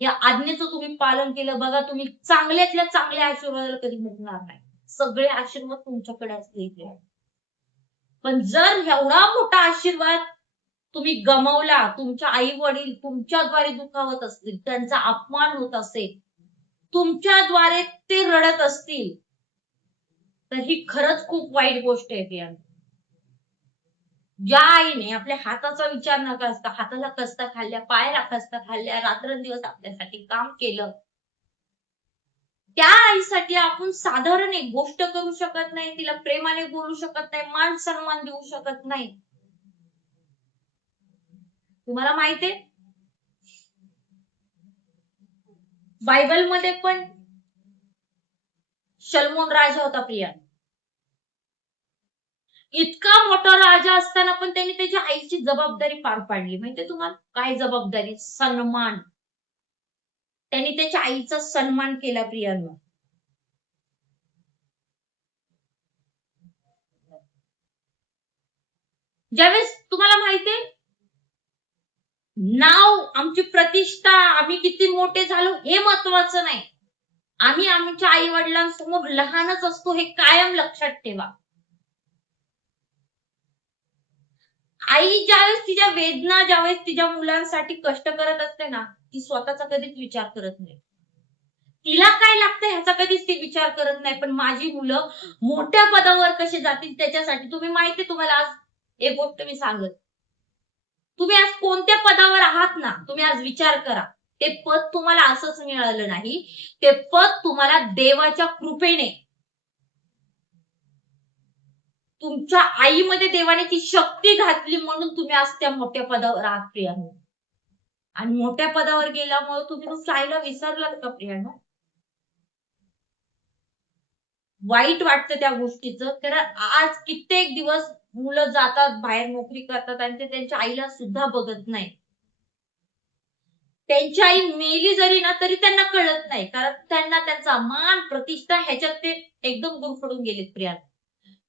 या आज्ञेचं तुम्ही पालन केलं, बघा तुम्ही चांगल्यातल्या चांगल्या आशीर्वादाला कधी मुकणार नाही. सगळे आशीर्वाद तुमच्याकडे असतील. पण जर एवढा मोठा आशीर्वाद तुम्ही गमावला, तुमच्या आई वडील तुमच्याद्वारे दुखावत असतील, त्यांचा अपमान होत असेल, तुमच्याद्वारे ते रडत असतील, तर ही खरंच खूप वाईट गोष्ट आहे प्रियांका. ज्या आईने आपल्या हाताचा विचार न करता हाताला कष्ट खाल्ल्या, पायाला कष्ट खाल्ल्या, रात्रंदिवस आपल्यासाठी काम केलं, त्या आईसाठी आपण साधारण एक गोष्ट करू शकत नाही, तिला प्रेमाने बोलू शकत नाही, मान सन्मान देऊ शकत नाही. तुम्हाला माहितीये बायबलमध्ये पण शलमोन राजा होता प्रिया. इतका मोठा राजा असताना पण त्यांनी त्याच्या आईची जबाबदारी पार पाडली. माहितीये तुम्हाला काय जबाबदारी? सन्मान. त्यांनी त्याच्या आईचा सन्मान केला प्रियांनो. ज्यावेळेस तुम्हाला माहितीये नाव, आमची प्रतिष्ठा, आम्ही किती मोठे झालो हे महत्वाचं नाही. आम्ही आमच्या आई वडिलांसमोर लहानच असतो हे कायम लक्षात ठेवा. आई ज्यावेळेस तिच्या वेदना, ज्यावेळेस तिच्या मुलांसाठी कष्ट करत असते ना, ती स्वतःचा कधीच विचार करत नाही. तिला काय लागतं ह्याचा कधीच ती विचार करत नाही. पण माझी मुलं मोठ्या पदावर कसे जातील त्याच्यासाठी, तुम्ही माहितीये तुम्हाला आज एक गोष्ट मी सांगत, तुम्ही आज कोणत्या पदावर आहात ना, तुम्ही आज विचार करा. ते पद तुम्हाला असंच मिळालं नाही, ते पद तुम्हाला देवाच्या कृपेने, तुमच्या आईमध्ये देवाने ती शक्ती घातली म्हणून तुम्ही आज त्या मोठ्या पदावर आहात प्रियानो. आणि मोठ्या पदावर गेल्यामुळे तुम्ही तुमच्या आईला विसरलात का प्रियानो? वाईट वाटतं त्या गोष्टीचं. कारण आज कित्येक दिवस मुलं जातात बाहेर नोकरी करतात आणि ते त्यांच्या आईला सुद्धा बघत नाही. त्यांची आई मेली जरी ना तरी त्यांना कळत नाही, कारण त्यांना त्यांचा मान, प्रतिष्ठा ह्याच्यात ते एकदम गुरफडून गेलेत प्रिया.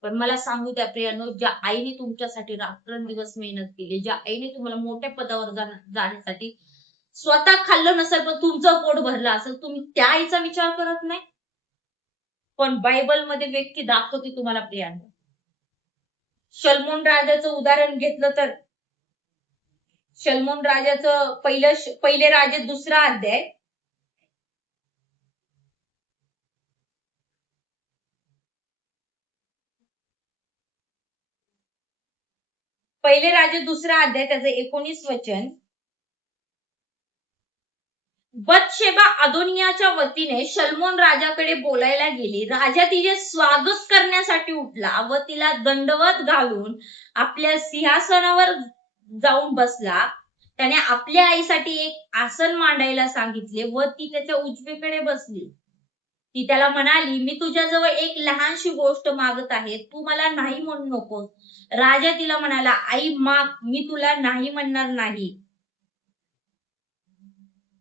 पण मला सांगू द्या प्रियानो, ज्या आईने तुमच्यासाठी रात्रंदिवस मेहनत केली, ज्या आईने तुम्हाला मोठ्या पदावर जाण्यासाठी स्वतः खाल्लं नसेल पण तुमचं पोट भरलं असेल, तुम्ही त्या आईचा विचार करत नाही. पण बायबलमध्ये व्यक्ती दाखवते तुम्हाला प्रियानो. शलमोन राजाचं उदाहरण घेतलं तर शलमोन राजाचं पहिले राजे 2रा अध्याय, पहिले राजे 2रा अध्याय त्याचं 19 वचन. बतशेबा अदोनियाच्या वतीने शलमोन राजाकडे बोलायला गेली. राजा तिचे स्वागत करण्यासाठी उठला व तिला दंडवत घालून आपल्या सिंहासनावर जाऊन बसला. त्याने आपल्या आईसाठी एक आसन मांडायला सांगितले व ती त्याच्या उजवीकडे बसली. ती त्याला म्हणाली, मी तुझ्याजवळ एक लहानशी गोष्ट मागत आहे, तू मला नाही म्हणू नकोस. राजा तिला म्हणाला, आई माग, मी तुला नाही म्हणणार नाही.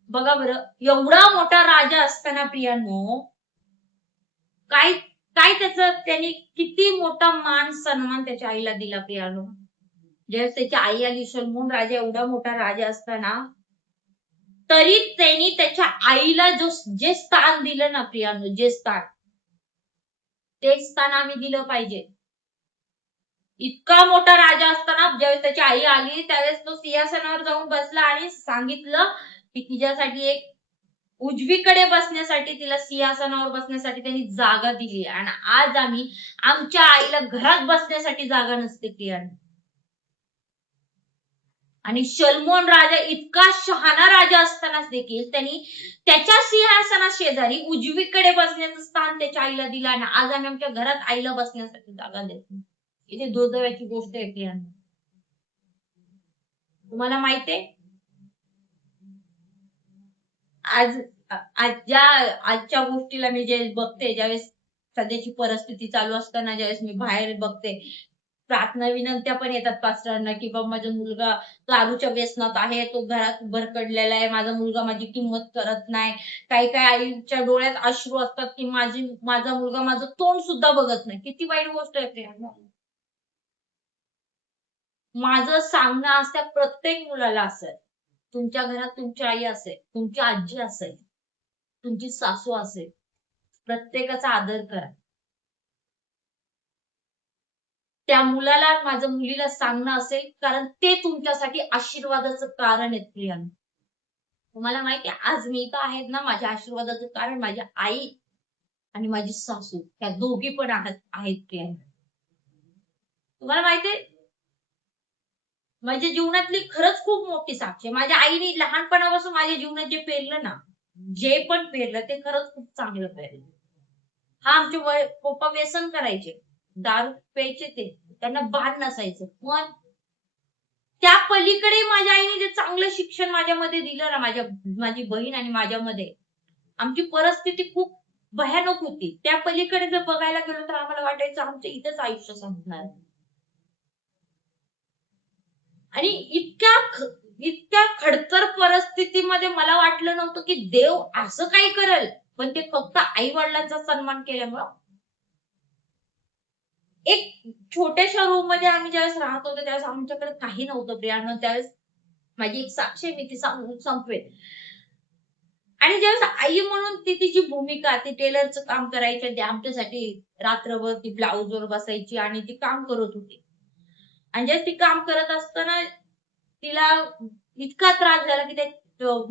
बघा बरं, एवढा मोठा राजा असताना प्रियांनो, काय काय त्यांनी किती मोठा मान सन्मान त्याच्या आईला दिला प्रियांनो. ज्यावेळेस त्याची आई आली, शलमोन राजा एवढा मोठा राजा असताना तरी त्यांनी त्याच्या आईला जे स्थान दिलं ना प्रियांनो, जे स्थान, ते स्थान आम्ही दिलं पाहिजे. इतका मोठा राजा असताना ज्यावेळेस त्याची आई आली त्यावेळेस तो सिंहासनावर जाऊन बसला आणि सांगितलं की तिच्यासाठी एक उजवीकडे बसण्यासाठी, तिला सिंहासनावर बसण्यासाठी त्यांनी जागा दिली. आणि आज आम्ही आमच्या आईला घरात बसण्यासाठी जागा नसते प्रियांनो. आणि शलमोन राजा इतका शहाणा राजा असताना देखील त्यांनी त्याच्या सिंहासना शेजारी उजवीकडे बसण्याचं स्थान त्याच्या आईला दिलं. आणि आज आम्ही आमच्या घरात आईला बसण्यासाठी जागा देतो. इथे दुर्दैवाची गोष्ट आहे प्रियांनो. तुम्हाला माहितीये आजच्या गोष्टीला मी जे बघते, ज्यावेळेस सध्याची परिस्थिती चालू असताना ज्यावेळेस मी बाहेर बघते, प्रार्थना विनंत्या पण येतात पास्टरांना, की बाबा माझा मुलगा दारूच्या व्यसनात आहे, तो घरात भरकटलेला आहे, माझा मुलगा माझी किंमत करत नाही. काही काही आईच्या डोळ्यात अश्रू असतात, की माझा मुलगा माझं तोंड सुद्धा बघत नाही. किती वाईट गोष्ट आहे ते. माझं सांगणं आज त्या प्रत्येक मुलाला असेल. तुमच्या घरात तुमची आई असेल, तुमची आजी असेल, तुमची सासू असेल. प्रत्येकाचा आदर करा. त्या मुलाला, माझ्या मुलीला सांगणं असेल, कारण ते तुमच्यासाठी आशीर्वादाचं कारण आहेत प्रियांनो. तुम्हाला माहिती आहे, आज मी इथं आहेत ना, माझ्या आशीर्वादाचं कारण माझी आई आणि माझी सासू, त्या दोघी पण आहेत प्रियांनो. तुम्हाला माहिती आहे, माझ्या जीवनातली खरंच खूप मोठी साक्ष आहे. माझ्या आईने लहानपणापासून माझ्या जीवनात जे पेरलं ना, जे पण पेरलं ते खरंच खूप चांगलं पेरलं. हा, आमचे पप्पा व्यसन करायचे, दारू प्यायचे ते, त्यांना भान नसायचं. पण त्या पलीकडे माझ्या आईने जे चांगलं शिक्षण माझ्यामध्ये दिलं ना, माझी बहीण आणि माझ्यामध्ये, आमची परिस्थिती खूप भयानक होती. त्या पलीकडे जर बघायला गेलो तर आम्हाला वाटायचं आमचं इथंच आयुष्य संपणार. आणि इतक्या खडतर परिस्थितीमध्ये मला वाटलं नव्हतं, की देव असं काही करेल. पण ते फक्त आई-वडिलांचा सन्मान केल्यामुळं. एक छोट्याशा रूममध्ये आम्ही ज्यावेळेस राहत होतो, त्यावेळेस आमच्याकडे काही नव्हतं प्रियांनो. त्यावेळेस माझी एक साक्ष आहे, मी ती सांगून संपवेल. आणि ज्यावेळेस आई म्हणून ती तिची भूमिका, ती टेलरचं काम करायची, ती आमच्यासाठी रात्रभर ती ब्लाउजवर बसायची आणि ती काम करत होती. आणि ज्यावेळेस ती काम करत असताना तिला इतका त्रास झाला, की त्या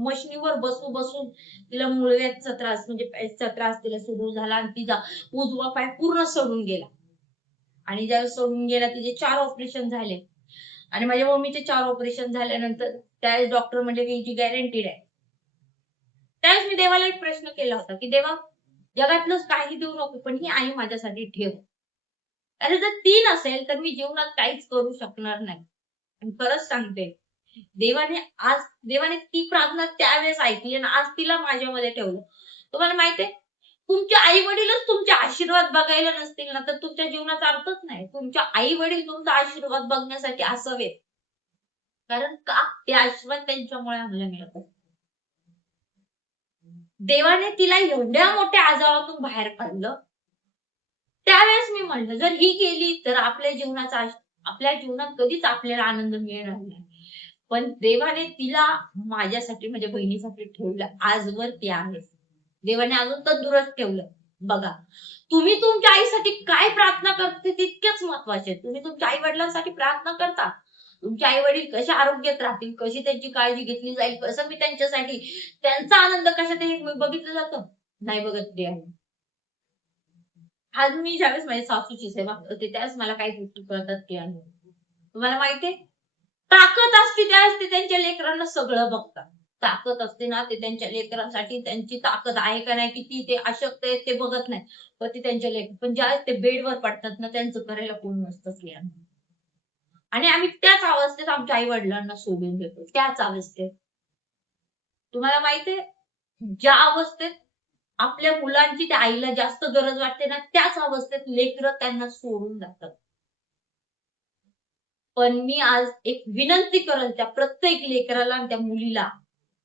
मशिनीवर बसून तिला मुळव्याधचा त्रास, म्हणजे पॅचचा त्रास तिला सुरू झाला आणि तिचा उजवा पाय पूर्ण सडून गेला. आणि ज्यावेळेस सडून गेला, तिचे 4 ऑपरेशन झाले. आणि माझ्या मम्मीचे 4 ऑपरेशन झाल्यानंतर त्यावेळेस डॉक्टर म्हणजे की हिची गॅरंटीड आहे. त्यावेळेस मी देवाला एक प्रश्न केला होता, की देवा, जगातलं काही देऊ नको, पण ही आई माझ्यासाठी ठेव. अरे जर ती नसेल तर मी जीवनात काहीच करू शकणार नाही. आणि खरंच सांगते, देवाने ती प्रार्थना त्यावेळेस ऐकली आणि आज तिला माझ्यामध्ये ठेवलं. तुम्हाला माहितीये, तुमचे आई-वडीलच तुमचे आशीर्वाद बघायला नसतील ना, तर तुमच्या जीवनाचा अर्थच नाही. तुमच्या आई-वडील तुमचा आशीर्वाद बघण्यासाठी असावेत. कारण का? ते आशीर्वाद त्यांच्यामुळे आम्हाला मिळतात. देवाने तिला एवढ्या मोठ्या आजारातून बाहेर काढलं. त्यावेळेस मी म्हटलं, जर ही गेली तर आपल्या जीवनात कधीच आपल्याला आनंद मिळणार नाही. पण देवाने तिला माझ्यासाठी, माझ्या बहिणीसाठी ठेवलं. आजवर ती आहे. देवाने अजून तंदुरुस्त ठेवलं. बघा, तुम्ही तुमच्या आईसाठी काय प्रार्थना करते तितकेच महत्वाचे. तुम्ही तुमच्या आई-वडिलांसाठी प्रार्थना करता. तुमचे आई-वडील कसे आरोग्यात राहतील, कशी त्यांची काळजी घेतली जाईल, कसं मी त्यांच्यासाठी, त्यांचा आनंद कशात आहे बघितलं जातं? नाही बघत देवाने. आज मी ज्यावेळेस माझ्या सासूची सेवा करते, त्यावेळेस मला काही गोष्टी कळतात की आहे. तुम्हाला माहितीये, ताकद असते त्यावेळेस ते त्यांच्या लेकरांना सगळं बघतात. ताकद असते ना, ते त्यांच्या लेकरांसाठी त्यांची ताकद आहे का नाही, किती ते अशक्त आहेत ते बघत नाही. पण ते त्यांच्या पण ज्यावेळेस ते बेडवर पडतात ना, त्यांचं करायला कोण नसतं स्त्रियांना. आणि आम्ही त्याच अवस्थेत आमच्या आई-वडिलांना सोडून देतो. त्याच अवस्थेत. तुम्हाला माहितीये, ज्या अवस्थेत आपल्या मुलांची त्या आईला जास्त गरज वाटते ना, त्याच अवस्थेत लेकरं त्यांना सोडून जातात. पण मी आज एक विनंती करेल त्या प्रत्येक लेकराला आणि त्या मुलीला,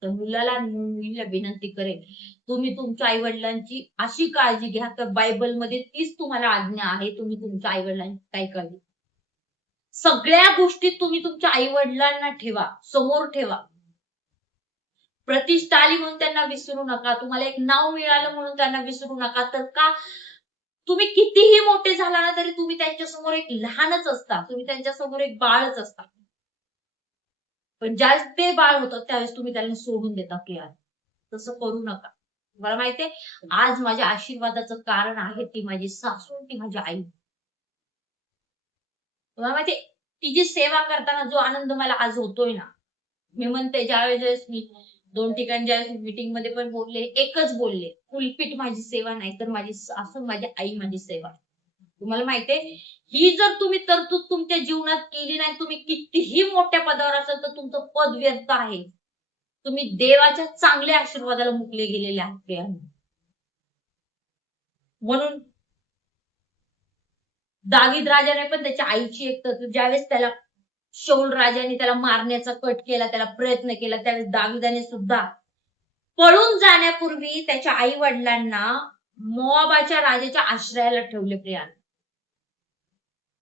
त्या मुलाला आणि मुलीला विनंती करेल, तुम्ही तुमच्या आई-वडिलांची अशी काळजी घ्या, तर बायबलमध्ये तीच तुम्हाला आज्ञा आहे. तुम्ही तुमच्या आई-वडिलांची काय काळजी, सगळ्या गोष्टीत तुम्ही तुमच्या आई-वडिलांना ठेवा, समोर ठेवा. प्रतिष्ठा आली म्हणून त्यांना विसरू नका. तुम्हाला एक नाव मिळालं म्हणून त्यांना विसरू नका. तर का, तुम्ही कितीही मोठे झाला ना, तरी तुम्ही त्यांच्यासमोर एक लहानच असता. तुम्ही त्यांच्यासमोर एक बाळच असता. पण ज्यावेळेस ते बाळ होतं, त्यावेळेस तुम्ही त्यांना सोडून देता की यार, तसं करू नका. मला माहितीये, आज माझ्या आशीर्वादाचं कारण आहे ती माझी सासू, ती माझी आई. तुम्हाला माहितीये, तिची सेवा करताना जो आनंद मला आज होतोय ना, मी म्हणते ज्यावेळेस मी 2 ठिकाणी ज्यावेळेस मीटिंगमध्ये पण बोलले, एकच बोलले, "फुलपीट माझी सेवा नाही, तर माझी सासू, माझी आई माझी सेवा." तुम्हाला माहितीये, ही जर तुम्ही तरतूद तुमच्या जीवनात केली नाही, तुम्ही कितीही मोठ्या पदावर असाल, तर तुमचं पद व्यर्थ आहे. तुम्ही देवाच्या चांगल्या आशीर्वादाला मुकले गेलेले आहात प्रियांनो. म्हणून दावीद राजाने पण त्याच्या आईची एक ज्यावेळेस त्याला शौल राजाने त्याला मारण्याचा कट केला, त्याला प्रयत्न केला, त्यावेळेस दाविदाने सुद्धा पळून जाण्यापूर्वी त्याच्या आई वडिलांना मोआबाच्या राजाच्या आश्रयाला ठेवले. प्रिया,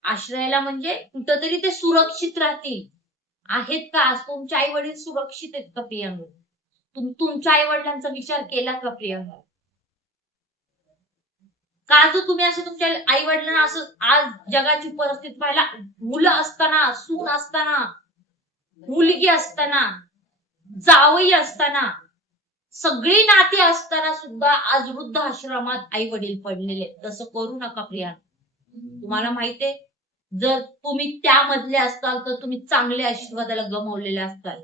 आश्रयाला म्हणजे कुठंतरी ते सुरक्षित राहतील. आहेत का आज तुमचे आई वडील सुरक्षित आहेत का प्रियांनो? तुमच्या आई वडिलांचा विचार केला का प्रियांनो? का जो तुम्ही असं तुमच्या आई वडिलांना असं आज जगाची परिस्थिती पाहायला, मुलं असताना, सून असताना, मुलगी असताना, जावई असताना, सगळी नाती असताना सुद्धा आज वृद्धाश्रमात आई वडील पडलेले. तसं करू नका प्रिया. तुम्हाला माहितीये, जर तुम्ही त्यामधले असताल तर तुम्ही चांगले आशीर्वादाला गमावलेले असताल.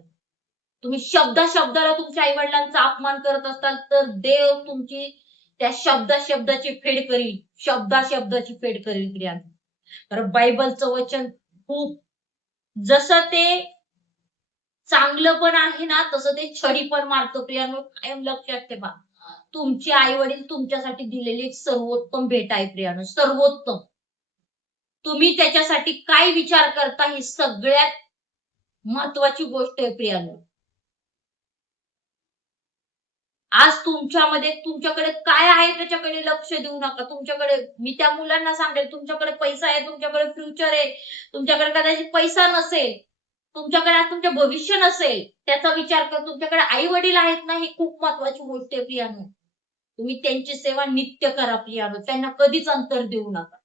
तुम्ही शब्दाला तुमच्या आई वडिलांचा अपमान करत असताल तर देव तुमची त्या शब्दाची फेड करील. शब्दाची फेड करील प्रिया. तर बायबलचं वचन खूप, जसं ते चांगलं पण आहे ना, तसं ते छडी पण मारतं प्रियांनो. कायम लक्षात ठेवा, तुमचे आई वडील तुमच्यासाठी दिलेली एक सर्वोत्तम भेट आहे प्रियांनो, सर्वोत्तम. तुम्ही त्याच्यासाठी काय विचार करता ही सगळ्यात महत्वाची गोष्ट आहे प्रियांनो. आज तुमच्याकडे काय आहे त्याच्याकडे लक्ष देऊ नका. तुमच्याकडे, मी त्या मुलांना सांगेल, तुमच्याकडे पैसा आहे, तुमच्याकडे फ्युचर आहे, तुमच्याकडे कदाचित पैसा नसेल, तुमच्याकडे आज तुमचे भविष्य नसेल, त्याचा विचार कर. तुमच्याकडे आई वडील आहेत ना, ही खूप महत्वाची गोष्ट आहे प्रियांनो. तुम्ही त्यांची सेवा नित्य करा प्रियांनो. त्यांना कधीच अंतर देऊ नका,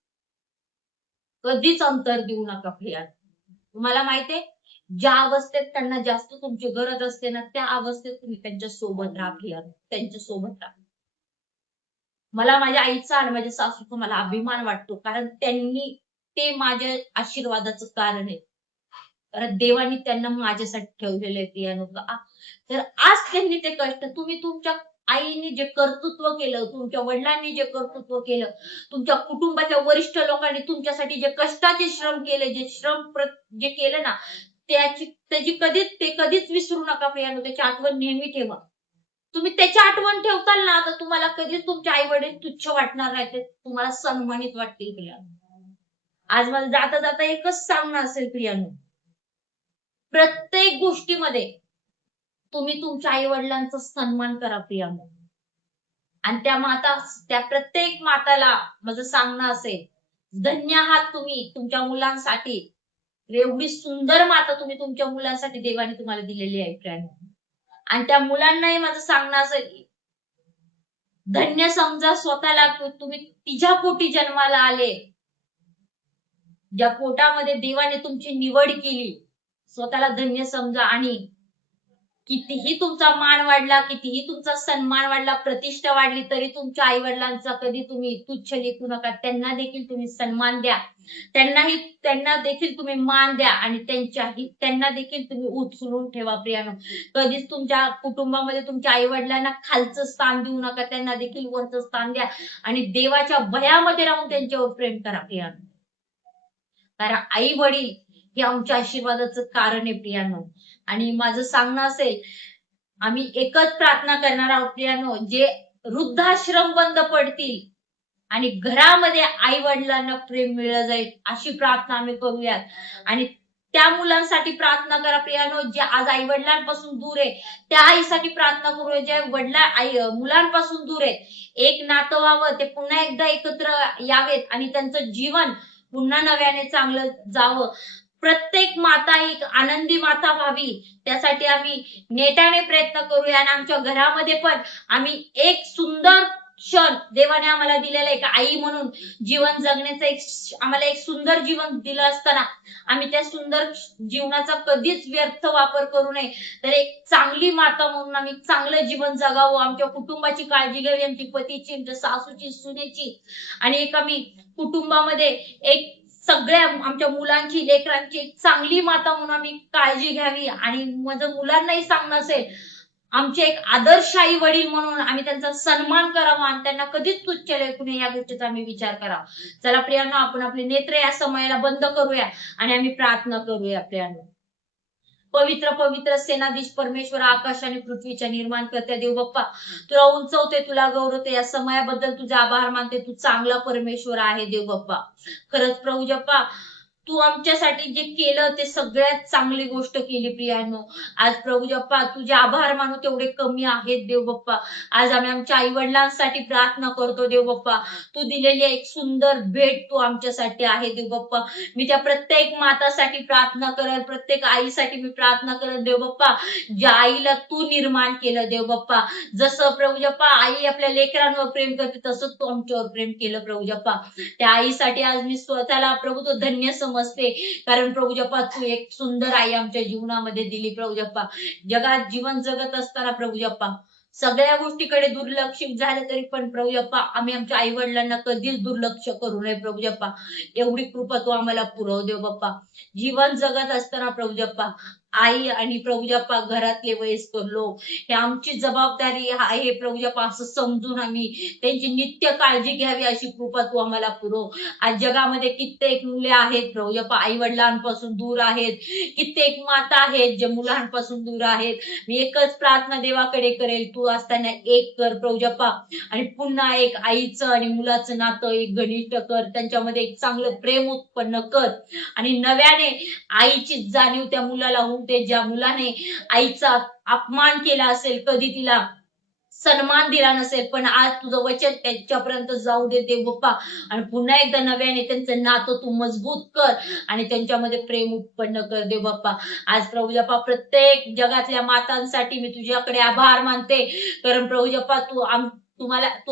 कधीच अंतर देऊ नका प्रियांनो. तुम्हाला माहितीये, ज्या अवस्थेत त्यांना जास्त तुमची गरज असते ना, त्या अवस्थेत तुम्ही त्यांच्या सोबत राहा प्रियांनो, त्यांच्या सोबत राहा. मला माझ्या आईचा आणि माझ्या सासूचा मला अभिमान वाटतो, कारण ते माझ्या आशीर्वादाचं कारण आहे. कारण देवाने त्यांना माझ्यासाठी ठेवलेले प्रियांनो. तर आज त्यांनी ते कष्ट, तुम्ही तुमच्या आईने जे कर्तृत्व केलं, तुमच्या वडिलांनी जे कर्तृत्व केलं, तुमच्या कुटुंबाच्या वरिष्ठ लोकांनी तुमच्यासाठी जे कष्टाचे श्रम केले, जे केलं ना, ते कधीच विसरू नका प्रियांनो. त्याची आठवण नेहमी ठेवा. तुम्ही त्याची आठवण ठेवताल ना, तर तुम्हाला कधीच तुमचे आई वडील तुच्छ वाटणार नाही, ते तुम्हाला सन्मानित वाटतील प्रियांनो. आज मला जाता जाता एकच सांगणं असेल प्रियांनो, प्रत्येक गोष्टीमध्ये तुम्ही तुमच्या आई वडिलांचा सन्मान करा प्रियांनो. आणि त्या प्रत्येक माताला माझं सांगणं असेल, धन्य आहात तुम्ही तुमच्या मुलांसाठी. एवढी सुंदर माता तुम्ही तुमच्या मुलांसाठी देवाने तुम्हाला दिलेली आहे प्रियांनो. आणि त्या मुलांनाही माझं सांगणं असेल, धन्य समजा स्वतःला, तुम्ही तिच्या पोटी जन्माला आले, ज्या पोटामध्ये देवाने तुमची निवड केली. स्वतःला धन्य समजा. आणि कितीही तुमचा मान वाढला, कितीही तुमचा सन्मान वाढला, प्रतिष्ठा वाढली, तरी तुमच्या आई वडिलांचा कधी तुम्ही तुच्छ लेखू नका. त्यांना देखील तुम्ही सन्मान द्या, त्यांना देखील तुम्ही मान द्या, आणि त्यांना देखील तुम्ही उचलून ठेवा प्रियांनो. कधीच तुमच्या कुटुंबामध्ये तुमच्या आई वडिलांना खालचं स्थान देऊ नका, त्यांना देखील वरचं स्थान द्या, आणि देवाच्या भयामध्ये राहून त्यांच्यावर प्रेम करा प्रियांनो. कारण आई वडील हे आमच्या आशीर्वादाचं कारण आहे प्रियांनो. आणि माझं सांगणं असेल, आम्ही एकच प्रार्थना करणार आहोत प्रियांनो, जे वृद्धाश्रम बंद पडतील आणि घरामध्ये आई वडिलांना प्रेम मिळलं जाईल, अशी प्रार्थना आम्ही करूयात. आणि त्या मुलांसाठी प्रार्थना करा प्रियांनो, जे आज आई वडिलांपासून दूर आहे, त्या आईसाठी प्रार्थना करूया, जे मुलांपासून दूर आहे. एक नातं व्हावं, ते पुन्हा एकदा एकत्र यावेत आणि त्यांचं जीवन पुन्हा नव्याने चांगलं जावं. प्रत्येक माता एक आनंदी माता व्हावी, त्यासाठी आम्ही नेटाने प्रयत्न करूया. आणि आमच्या घरामध्ये पण आम्ही एक सुंदर क्षण देवाने आम्हाला दिलेला एक आई म्हणून जीवन जगण्याचं आम्हाला एक सुंदर जीवन दिलं असताना, आम्ही त्या सुंदर जीवनाचा कधीच व्यर्थ वापर करू नये. तर एक चांगली माता म्हणून आम्ही चांगलं जीवन जगावं, आमच्या कुटुंबाची काळजी घ्यावी, आमची पतीची, आमच्या सासूची, सुनेची. आणि एक आम्ही कुटुंबामध्ये एक सगळ्या आमच्या मुलांची, लेकरांची एक चांगली माता म्हणून आम्ही काळजी घ्यावी. आणि माझं मुलांनाही सांगणं असेल, आमचे एक आदर्श आई वडील म्हणून आम्ही त्यांचा सन्मान करावा, आणि त्यांना कधीच तुच्छ लेखू नये, या गोष्टीचा आम्ही विचार करावा. चला प्रियांनो, आपण आपले नेत्र या समयाला बंद करूया आणि आम्ही प्रार्थना करूया प्रियांनो. पवित्र पवित्र सेनाधीश परमेश्वर, आकाश आणि पृथ्वीच्या निर्माण करते देव बाप्पा, तुला उंचवते, तुला गौरवते, या समयाबद्दल तुझे आभार मानते. तू चांगला परमेश्वर आहे देव बाप्पा. खरंच प्रभू बाप्पा, तू आमच्यासाठी जे केलं ते सगळ्यात चांगली गोष्ट केली प्रियानो. आज प्रभू बाप्पा तुझे आभार मानू तेवढे कमी आहेत देव बाप्पा. आज आम्ही आमच्या आई वडिलांसाठी प्रार्थना करतो देव बाप्पा. तू दिलेली एक सुंदर भेट तू आमच्यासाठी आहे देव बाप्पा. मी त्या प्रत्येक मातासाठी प्रार्थना करेन, प्रत्येक आईसाठी मी प्रार्थना करेन देव बाप्पा, ज्या आईला तू निर्माण केलं देव बाप्पा. जसं प्रभू बाप्पा आई आपल्या लेकरांवर प्रेम करते तसंच तू आमच्यावर प्रेम केलं प्रभू बाप्पा. त्या आईसाठी आज मी स्वतःला प्रभू तो धन्य समजते, कारण प्रभू बाप्पा तू एक सुंदर आई आमच्या जीवनामध्ये दिली प्रभू बाप्पा. जगात जीवन जगत असताना प्रभू बाप्पा सगळ्या गोष्टीकडे दुर्लक्षित झाले तरी पण प्रभू बाप्पा आम्ही आमच्या आई वडिलांना कधीच दुर्लक्ष करू नये प्रभू बाप्पा. एवढी कृपा तू आम्हाला पुरव देव बाप्पा. जीवन जगत असताना प्रभू बाप्पा आई आणि प्रभू बाप्पा घरातले वयस्कर लोक हे आमची जबाबदारी आहे प्रभू बाप्पा, असं समजून आम्ही त्यांची नित्य काळजी घ्यावी अशी कृपा तू आम्हाला पुरव. आज जगामध्ये कित्येक मुले आहेत प्रभू बाप्पा आई वडिलांपासून दूर आहेत, कित्येक माता आहेत जे मुलांपासून दूर आहेत. मी एकच प्रार्थना देवाकडे करेल, तू असताना एक कर प्रभू बाप्पा, आणि पुन्हा एक आईचं आणि मुलाचं नातं एक घनिष्ठ कर, त्यांच्यामध्ये एक चांगलं प्रेम उत्पन्न कर, आणि नव्याने आईची जाणीव त्या मुलाला होऊ दे. ज्या मुलाने आईचा अपमान केला असेल, कधी तिला सन्मान दिला नसेल, पण आज तुझं वचन त्यांच्यापर्यंत जाऊ दे देव बाप्पा, आणि पुन्हा एकदा नव्याने त्यांचं नातं तू मजबूत कर आणि त्यांच्यामध्ये प्रेम उत्पन्न कर देव बाप्पा. आज प्रभू बाप्पा प्रत्येक जगातल्या मातांसाठी मी तुझ्याकडे आभार मानते, कारण प्रभू बाप्पा तू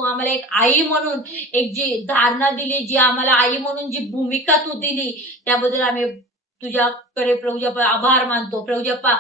आम्हाला एक आई म्हणून एक जी धारणा दिली, जी आम्हाला आई म्हणून जी भूमिका तू दिली, त्याबद्दल आम्ही तुझ्याकडे प्रभू बाप्पा आभार मानतो प्रभू बाप्पा.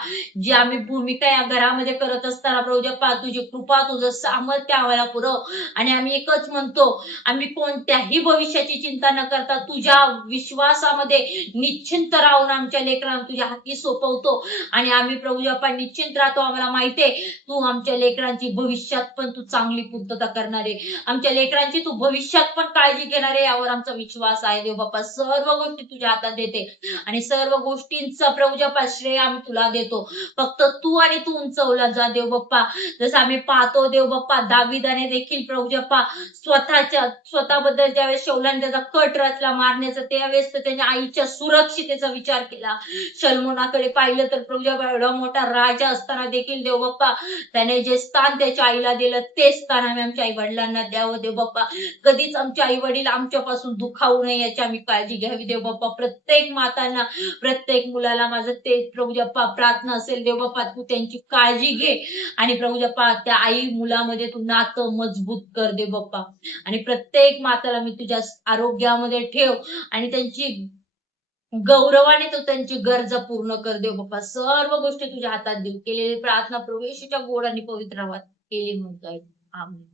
जी आम्ही भूमिका या घरामध्ये करत असताना प्रभू बाप्पा तुझी कृपा, तुझं सामर्थ्य आम्हाला पुरव, आणि आम्ही एकच म्हणतो, आम्ही कोणत्याही भविष्याची चिंता न करता तुझ्या विश्वासामध्ये निश्चिंत राहून आमच्या लेकरांना तुझ्या हाती सोपवतो, आणि आम्ही प्रभू बाप्पा निश्चिंत राहतो. आम्हाला माहितीये तू आमच्या लेकरांची भविष्यात पण तू चांगली पूर्तता करणारे, आमच्या लेकरांची तू भविष्यात पण काळजी घेणारे, यावर आमचा विश्वास आहे देव बाप्पा. सर्व गोष्टी तुझ्या हातात देते, आणि सर्व गोष्टींचा प्रभू बाप्पा श्रेय आम्ही तुला देतो. फक्त तू आणि तू उंचवला जा देव बाप्पा. जसं आम्ही पाहतो देव बाप्पा, दाविदाने देखील प्रभू बाप्पा स्वतःबद्दल ज्यावेळेस शौलाने त्याचा कट रचला मारण्याचा, त्यावेळेस तर त्याच्या आईच्या सुरक्षितेचा विचार केला. सलमोनाकडे पाहिलं तर प्रभू बाप्पा एवढा मोठा राजा असताना देखील देव बाप्पा त्याने जे स्थान त्याच्या आईला दिलं, ते स्थान आम्ही आमच्या आई वडिलांना द्यावं देव बाप्पा. कधीच आमचे आई वडील आमच्यापासून दुखावू नये याची आम्ही काळजी घ्यावी देव बाप्पा. प्रत्येक मातांना, प्रत्येक मुलाला माझं ते प्रभू बाप्पा प्रार्थना असेल देव बाप्पा, तू त्यांची काळजी घे, आणि प्रभू बाप्पा त्या आई मुलामध्ये तू नातं मजबूत कर देव बाप्पा. आणि प्रत्येक माताला मी तुझ्या आरोग्यामध्ये ठेव, आणि त्यांची गौरवाने तू त्यांची गरज पूर्ण कर देव बाप्पा. सर्व गोष्टी तुझ्या हातात देऊ. केलेली प्रार्थना प्रभू येशूच्या गोड आणि पवित्र नावात केली म्हणतोय, आमेन.